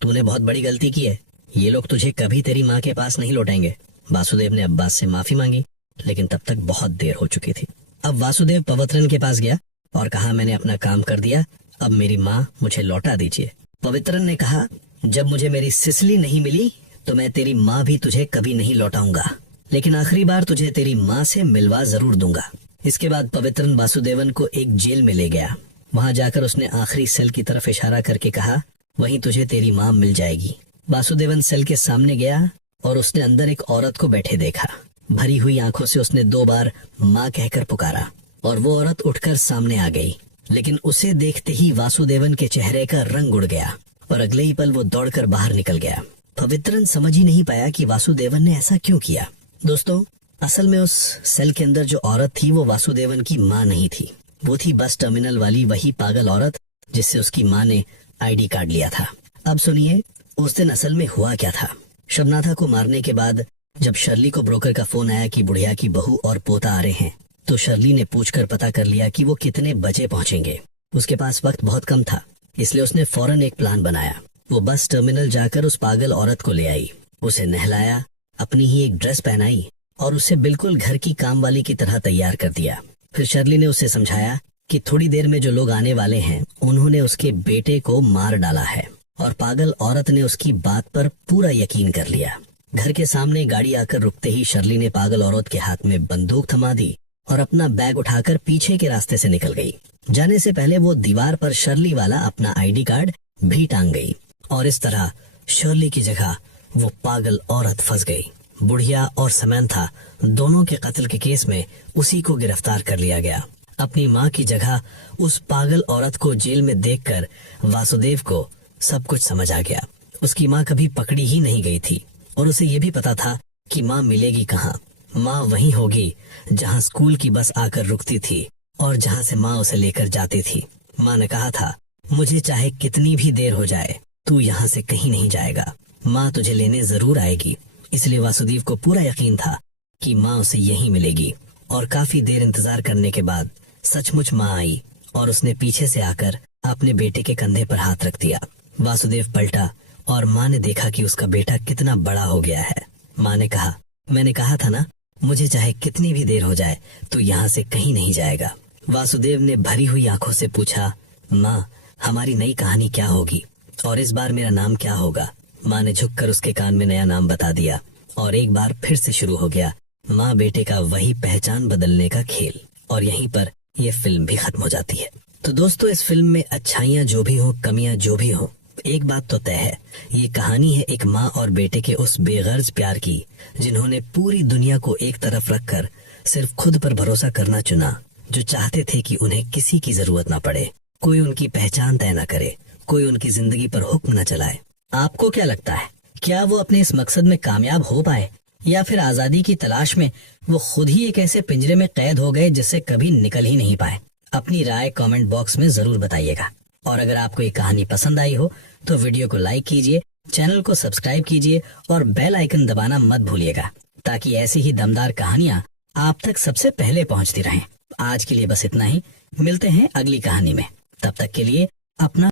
तूने बहुत बड़ी गलती की है। ये लोग तुझे कभी तेरी माँ के पास नहीं लौटाएंगे। वासुदेव ने अब्बास से माफी मांगी, लेकिन तब तक बहुत देर हो चुकी थी। अब वासुदेव पवित्रन के पास गया और कहा, मैंने अपना काम कर दिया, अब मेरी माँ मुझे लौटा दीजिए। पवित्रन ने कहा, जब मुझे मेरी सिसली नहीं मिली तो मैं तेरी माँ भी तुझे कभी नहीं लौटाऊंगा, लेकिन आखिरी बार तुझे तेरी माँ से मिलवा जरूर दूंगा। इसके बाद पवित्रन वासुदेवन को एक जेल में ले गया। वहां जाकर उसने आखिरी सेल की तरफ इशारा करके कहा, वहीं तुझे तेरी माँ मिल जाएगी। वासुदेवन सेल के सामने गया और उसने अंदर एक औरत को बैठे देखा। भरी हुई आंखों से उसने 2 बार माँ कहकर पुकारा और वो औरत उठकर सामने आ गई, लेकिन उसे देखते ही वासुदेवन के चेहरे का रंग उड़ गया और अगले ही पल वो दौड़कर बाहर निकल गया। पवित्रन समझ ही नहीं पाया कि वासुदेवन ने ऐसा क्यों किया। दोस्तों, असल में उस सेल के अंदर जो औरत थी वो वासुदेवन की माँ नहीं थी। वो थी बस टर्मिनल वाली वही पागल औरत जिससे उसकी माँ ने आईडी कार्ड लिया था। अब सुनिए उस दिन असल में हुआ क्या था। शबनाथा को मारने के बाद जब शर्ली को ब्रोकर का फोन आया कि बुढ़िया की बहू और पोता आ रहे हैं, तो शर्ली ने पूछकर पता कर लिया कि वो कितने बजे पहुंचेंगे। उसके पास वक्त बहुत कम था, इसलिए उसने फौरन एक प्लान बनाया। वो बस टर्मिनल जाकर उस पागल औरत को ले आई, उसे नहलाया, अपनी ही एक ड्रेस पहनाई और उसे बिल्कुल घर की काम वाली की तरह तैयार कर दिया। फिर शर्ली ने उसे समझाया कि थोड़ी देर में जो लोग आने वाले हैं उन्होंने उसके बेटे को मार डाला है, और पागल औरत ने उसकी बात पर पूरा यकीन कर लिया। घर के सामने गाड़ी आकर रुकते ही शर्ली ने पागल औरत के हाथ में बंदूक थमा दी और अपना बैग उठाकर पीछे के रास्ते से निकल गई। जाने से पहले वो दीवार पर शर्ली वाला अपना आईडी कार्ड भी टांग गई और इस तरह शर्ली की जगह वो पागल औरत फंस गई। बुढ़िया और समंथा दोनों के कत्ल के केस में उसी को गिरफ्तार कर लिया गया। अपनी माँ की जगह उस पागल औरत को जेल में देखकर वासुदेव को सब कुछ समझ आ गया। उसकी माँ कभी पकड़ी ही नहीं गई थी और उसे ये भी पता था कि माँ मिलेगी कहाँ। माँ वहीं होगी जहाँ स्कूल की बस आकर रुकती थी और जहाँ से माँ उसे लेकर जाती थी। माँ ने कहा था, मुझे चाहे कितनी भी देर हो जाए तू यहाँ से कहीं नहीं जाएगा, माँ तुझे लेने जरूर आएगी। इसलिए वासुदेव को पूरा यकीन था कि माँ उसे यहीं मिलेगी और काफी देर इंतजार करने के बाद सचमुच माँ आई और उसने पीछे से आकर अपने बेटे के कंधे पर हाथ रख दिया। वासुदेव पलटा और माँ ने देखा कि उसका बेटा कितना बड़ा हो गया है। माँ ने कहा, मैंने कहा था ना, मुझे चाहे कितनी भी देर हो जाए तो यहाँ से कहीं नहीं जाएगा। वासुदेव ने भरी हुई आंखों से पूछा, माँ हमारी नई कहानी क्या होगी और इस बार मेरा नाम क्या होगा? माँ ने झुककर उसके कान में नया नाम बता दिया और एक बार फिर से शुरू हो गया माँ बेटे का वही पहचान बदलने का खेल। और यहीं पर यह फिल्म भी खत्म हो जाती है। तो दोस्तों, इस फिल्म में अच्छाइयाँ जो भी हो, कमियां जो भी हो, एक बात तो तय है, ये कहानी है एक माँ और बेटे के उस बेगर्ज प्यार की जिन्होंने पूरी दुनिया को एक तरफ रखकर सिर्फ खुद पर भरोसा करना चुना, जो चाहते थे कि उन्हें किसी की जरूरत ना पड़े, कोई उनकी पहचान तय न करे, कोई उनकी जिंदगी पर हुक्म न चलाए। आपको क्या लगता है, क्या वो अपने इस मकसद में कामयाब हो पाए या फिर आजादी की तलाश में वो खुद ही एक ऐसे पिंजरे में कैद हो गए जिससे कभी निकल ही नहीं पाए? अपनी राय कमेंट बॉक्स में जरूर बताइएगा। और अगर आपको ये कहानी पसंद आई हो तो वीडियो को लाइक कीजिए, चैनल को सब्सक्राइब कीजिए और बेल आइकन दबाना मत भूलिएगा, ताकि ऐसी ही दमदार कहानियाँ आप तक सबसे पहले पहुँचती रहें। आज के लिए बस इतना ही, मिलते हैं अगली कहानी में। तब तक के लिए अपना